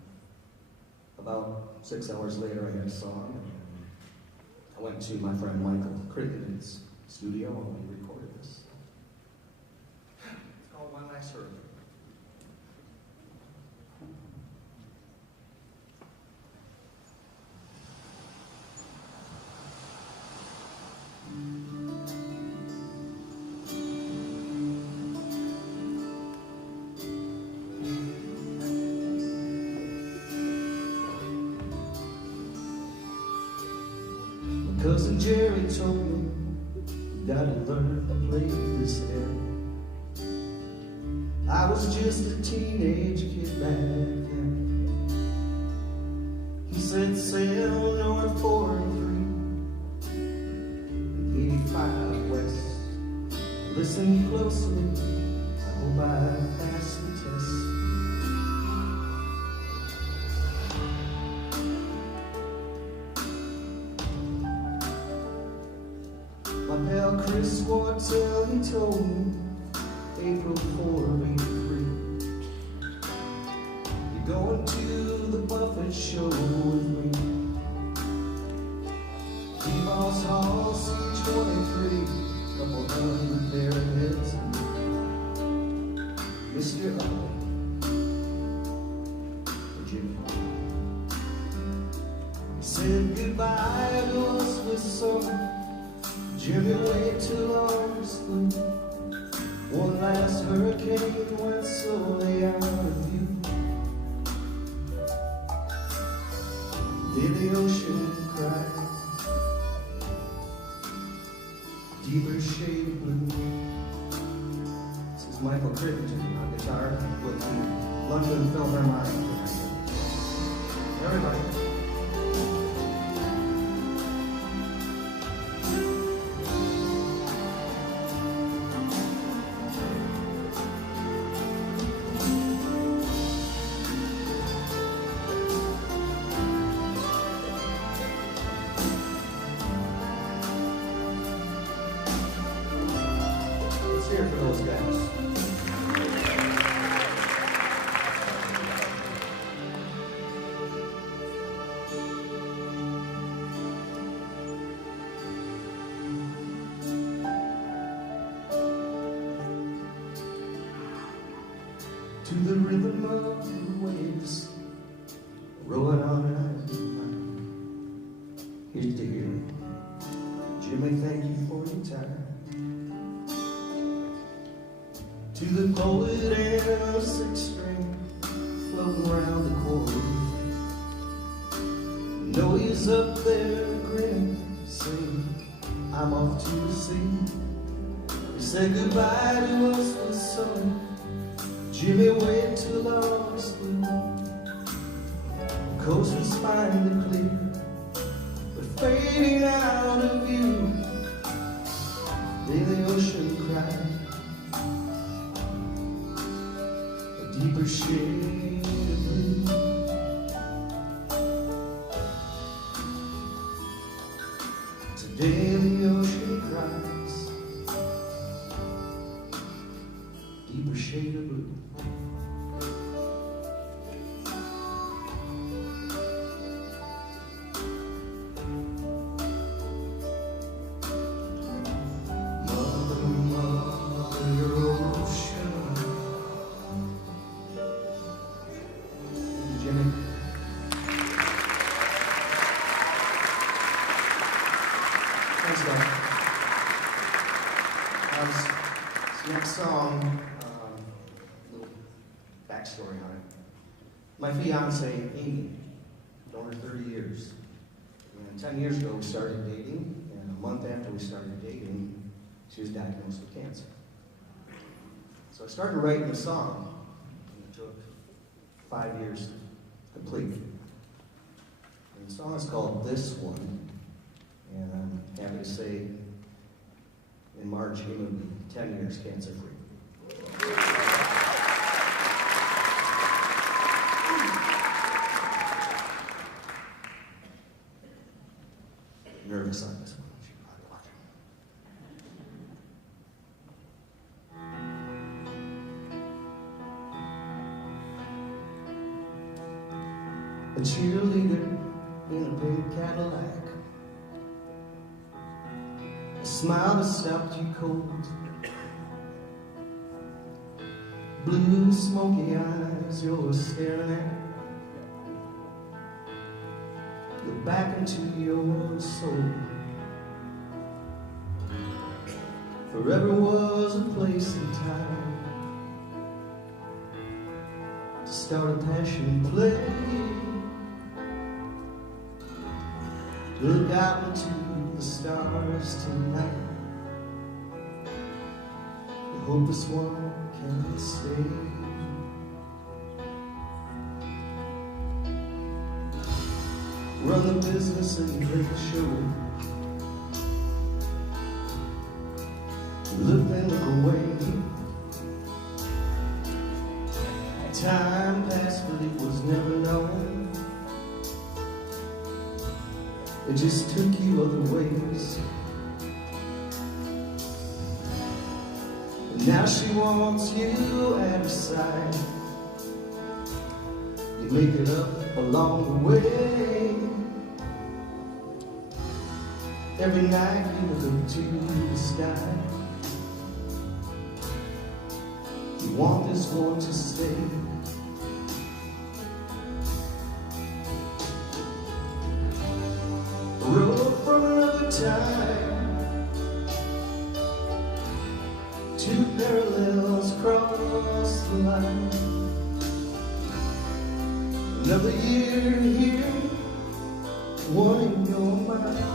about 6 hours later I had a song, and I went to my friend Michael Crittenden's studio, and we recorded this. It's called One Last Hurricane. Cousin Jerry told me, you gotta learn to play this air. I was just a teenage kid back then. He said, sail north 43 and 85 west. Listen closely, I hope I pass the test. My pal Chris Wartell, he told me, April 4 of 83, you're going to the Buffett show with me. T-Boss Hall, C23, couple hundred there heads. Mr. Up, Virginia. He said goodbye to us with some Jimmy waited too long to sleep. One last hurricane went slowly out of view. Did the ocean cry? Deeper shade of blue. This is Michael Crittenden on guitar with the London Philharmonic. Everybody. rolling on an island. Here's to hear it. Jimmy, thank you for your time. To the poet and a six string floating around the corner. Know he's up there grinning, saying, I'm off to the sea. He said goodbye to us with sun. Jimmy waited till August blue. The coast was finally clear, but fading out of view. Then the ocean cried a deeper shade of blue. Today the ocean cries deeper shade of blue. My fiance, Amy, known her 30 years. And 10 years ago, we started dating, and a month after we started dating, she was diagnosed with cancer. So I started writing a song, and it took 5 years to complete. And the song is called This One, and I'm happy to say in March, Amy will be 10 years cancer-free. Nervous on this one. She's probably watching. A cheerleader in a pink Cadillac, a smile that stopped you cold, blue smoky eyes you're staring at. Look back into your soul. Forever was a place and time to start a passion play. Look out into the stars tonight. I hope this one can stay. Run the business and play the show. Look and look away. Time passed, but it was never known. It just took you other ways. And now she wants you at her side. You make it up along the way. Every night you look to the sky. You want this one to stay. A road from another time. Two parallels cross the line. Another year here, one in your mind.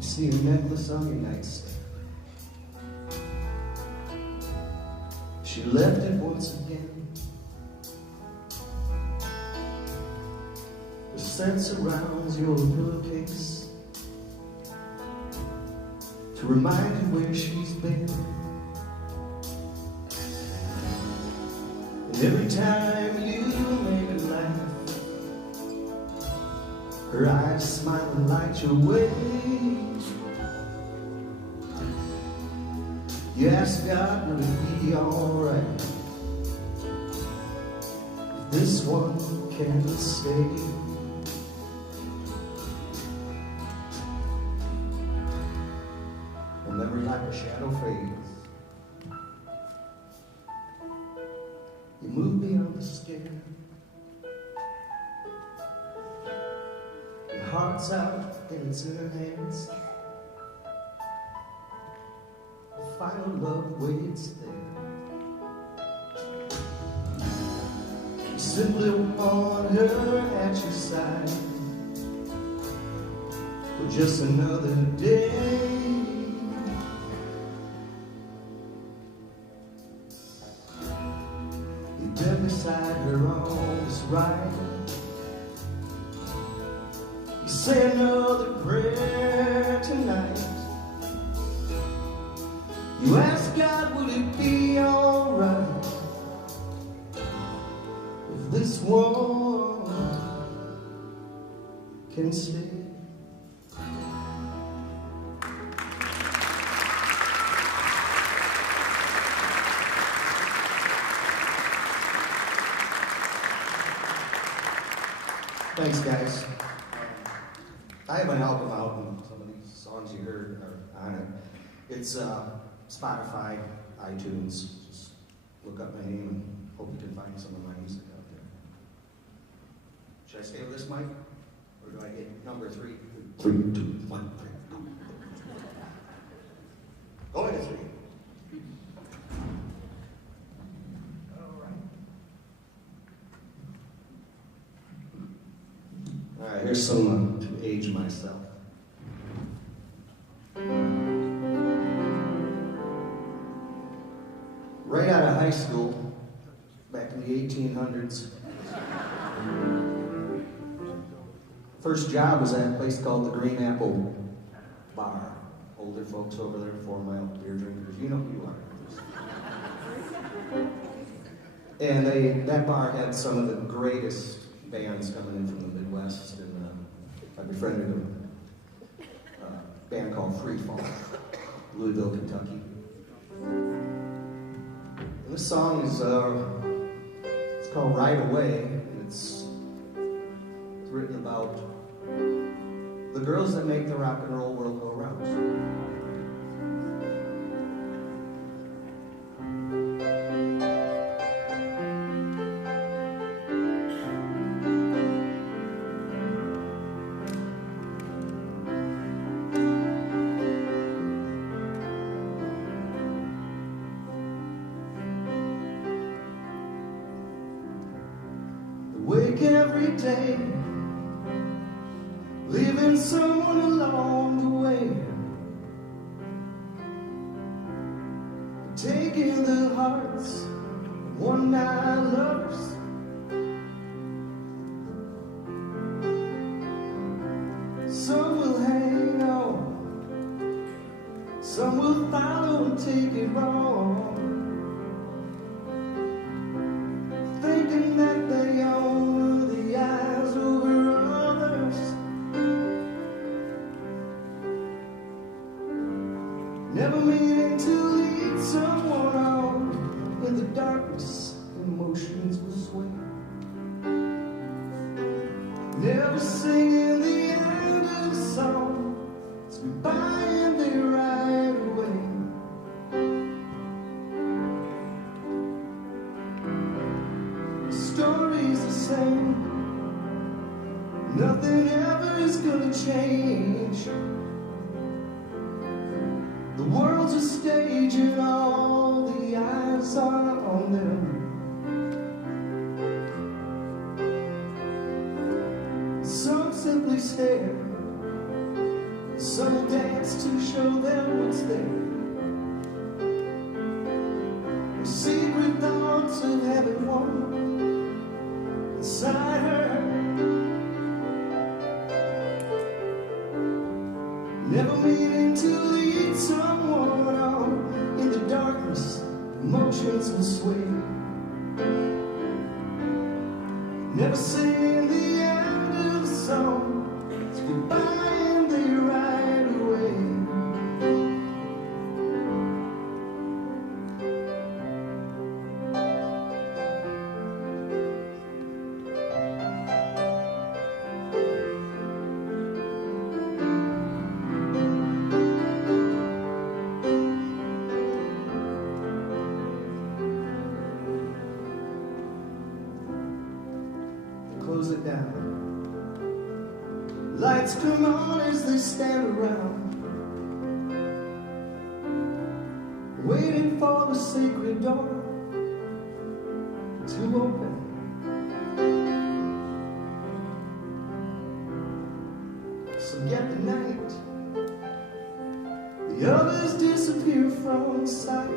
See a necklace on your nightstand. She left it once again. The scent surrounds your pillowcase to remind you where she's been. And every time you make her laugh, her eyes smile and light your way. You ask God, will it be alright if this one can stay? A memory like a shadow fades. You move beyond the scare. Your heart's out in its inner hands. The final love waits there. You simply want her at your side for just another day. You bend beside her on this ride. You say another prayer tonight. You ask God, would it be alright if this one can stay? Thanks, guys. I have an album out, and some of these songs you heard are on it. It's Spotify, iTunes. Just look up my name and hope you can find some of my music out there. Should I stay with this mic? Or do I get number 3? 3, 2, 1, 3. Going to 3. All right, here's some to age myself. Right out of high school, back in the 1800s, first job was at a place called the Green Apple Bar. Older folks over there, 4 Mile beer drinkers, you know who you are. And that bar had some of the greatest bands coming in from the Midwest, and I befriended a band called Free Fall, Louisville, Kentucky. And this song is it's called Right Away, and it's written about the girls that make the rock and roll world go round. Wake every day, leaving someone along the way, taking the hearts of one-night lovers. Some will hang on, some will follow and take it wrong, thinking that they own the eyes over others. Never meaning to lead someone on. In the darkness, emotions will sway. Never singing the end of the song. It's goodbye and they ride away. The story's the same. Nothing ever is gonna change. The world's a stage and all the eyes are on them. Some simply stare, some will dance to show them what's there. The secret thoughts of having one inside her. Never meaning to lead someone on. In the darkness, emotions will sway. Never singing the end of the song. It's goodbye and they ride away. lights come on as they stand around, waiting for the sacred door to open. So get the night, the others disappear from sight.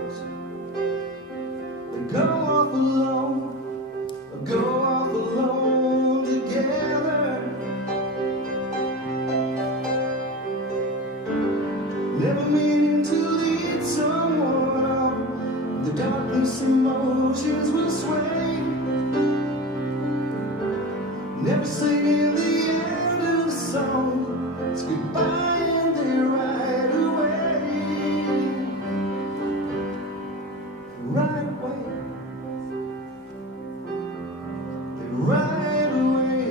They go off alone, go off alone together. Never meaning to lead someone on, the darkness emotions will sway. Never singing the end of the song, it's goodbye and they ride away. Ride away. They ride away.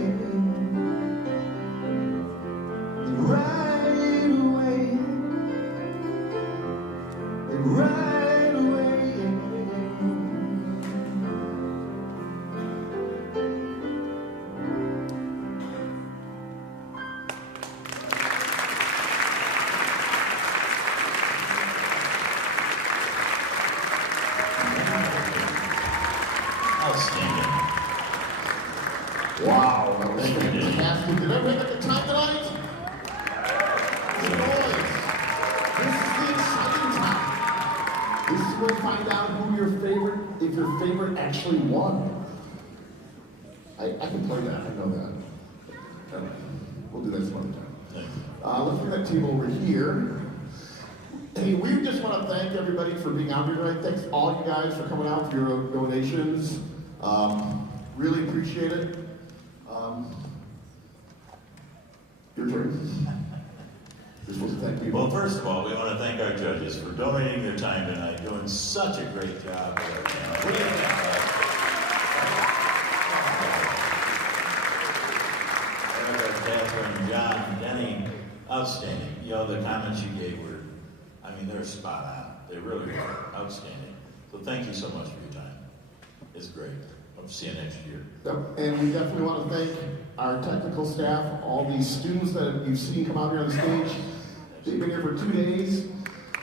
They ride away. They ride away. Outstanding. Wow, that was fantastic. Did everybody get the time tonight? Good boys. This is the exciting time. This is where you find out who your favorite, if your favorite actually won. I can play that, I know that. We'll do that some other time. Let's bring that table over here. Hey, we just want to thank everybody for being out here tonight. Thanks all you guys for coming out for your donations. Really appreciate it. Your turn. You're supposed to thank people. Well, first of all, we want to thank our judges for donating their time tonight, doing such a great job. What do you think? Catherine, John, Denny, outstanding. You know, the comments you gave were, I mean, they're spot on. They really are outstanding. So thank you so much for your time. It's great. Hope to see you next year. Yep. And we definitely want to thank our technical staff, all these students that you've seen come out here on the stage. They've been here for 2 days.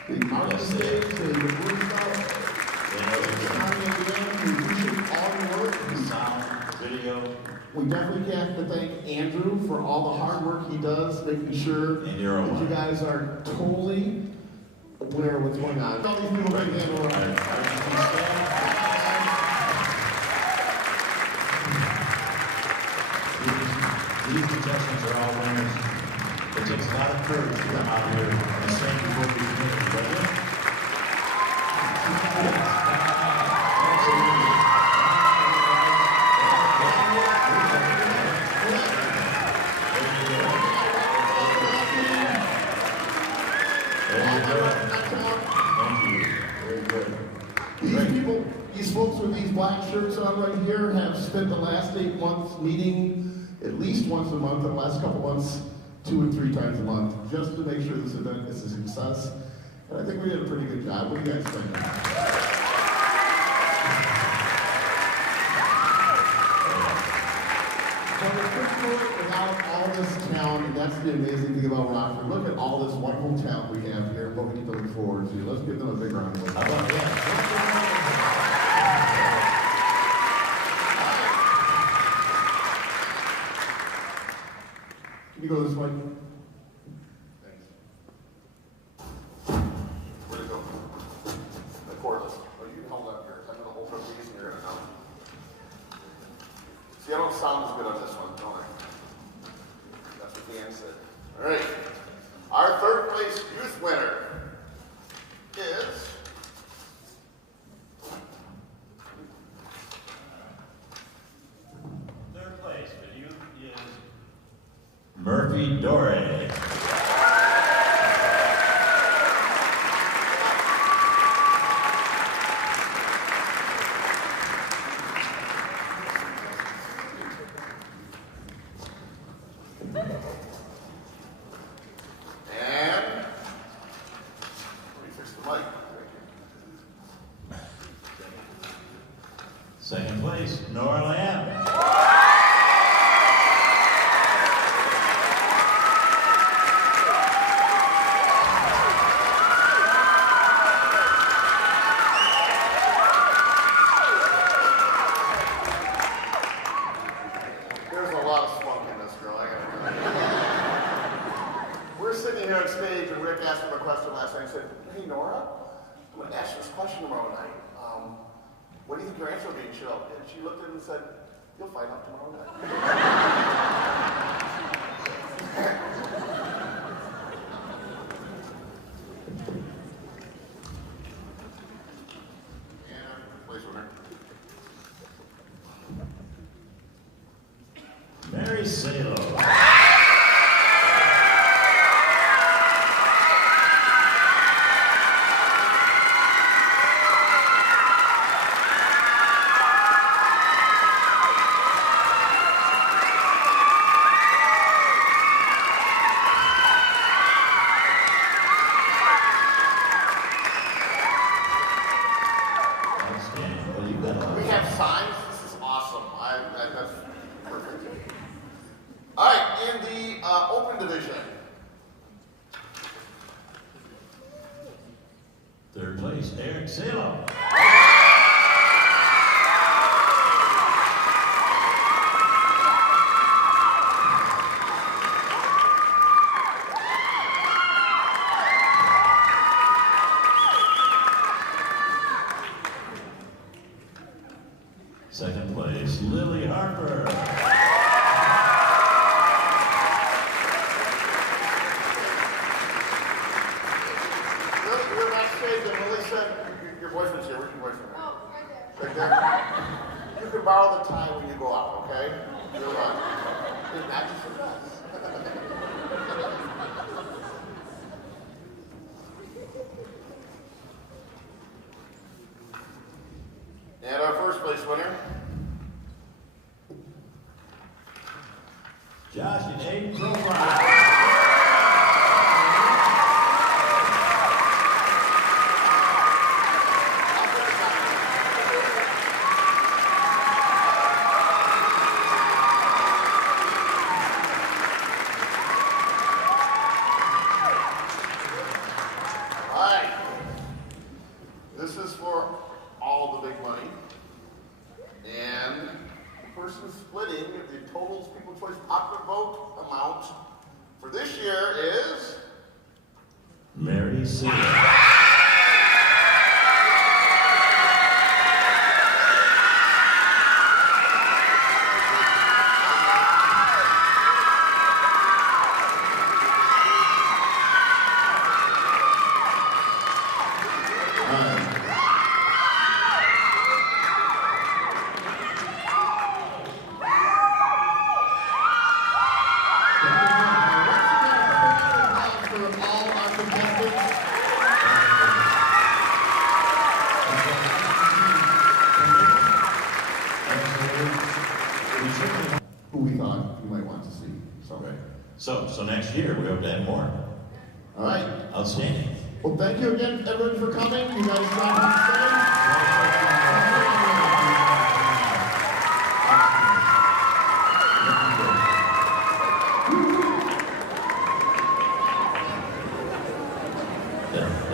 They marked the stage, they've been doing stuff. We appreciate all the work. Sound, video. We definitely have to thank Andrew for all the hard work he does, making sure that you guys are totally aware of what's going on. All these people right there. These contestants are all winners. It takes a lot of courage to come out here and stand before the community, doesn't it? These folks with these black shirts on right here have spent the last 8 months meeting at least once a month, and the last couple months 2 and 3 times a month, just to make sure this event is a success. And I think we did a pretty good job. What do you guys think? Without all this talent, and that's the amazing thing about Rockford. Look at all this wonderful talent we have here, what we need to look forward to. Let's give them a big round of applause. How about that? Can you go this way? Thanks. Where'd it go? The cordless. Oh, you can hold up here. I'm going to hold up these and you're going to know. See, I don't sound as good on this one, don't I? That's what Dan said. All right. Our third place youth winner is... Third place for youth is Murphy Dore. Second place, Nora Lamb. Eric asked him a question last night. He said, "Hey, Nora, I'm going to ask you this question tomorrow night. What do you think your answer will be?" And she looked at him and said, "You'll find out tomorrow night." Please, winner. Mary Salo. We have signs. This is awesome. That's perfect. All right, in the open division. Third place, Eric Salo. Second place, Lily Harper. You're backstage, and Lily said, your boyfriend's here. Where's your boyfriend? Oh, right there. Right there? You can borrow the tie when you go out, okay? You're right. It matches the dress. And our first place winner, Josh and Aiden Profile. all right. This is for all the big money. And the person splitting the total People Choice Popular Vote amount for this year is Mary Salo. for all our contestants. Who we thought you might want to see. So next year we hope to have more. All right. Outstanding. Well, thank you again, everyone, for coming. You guys got on stage. Yeah.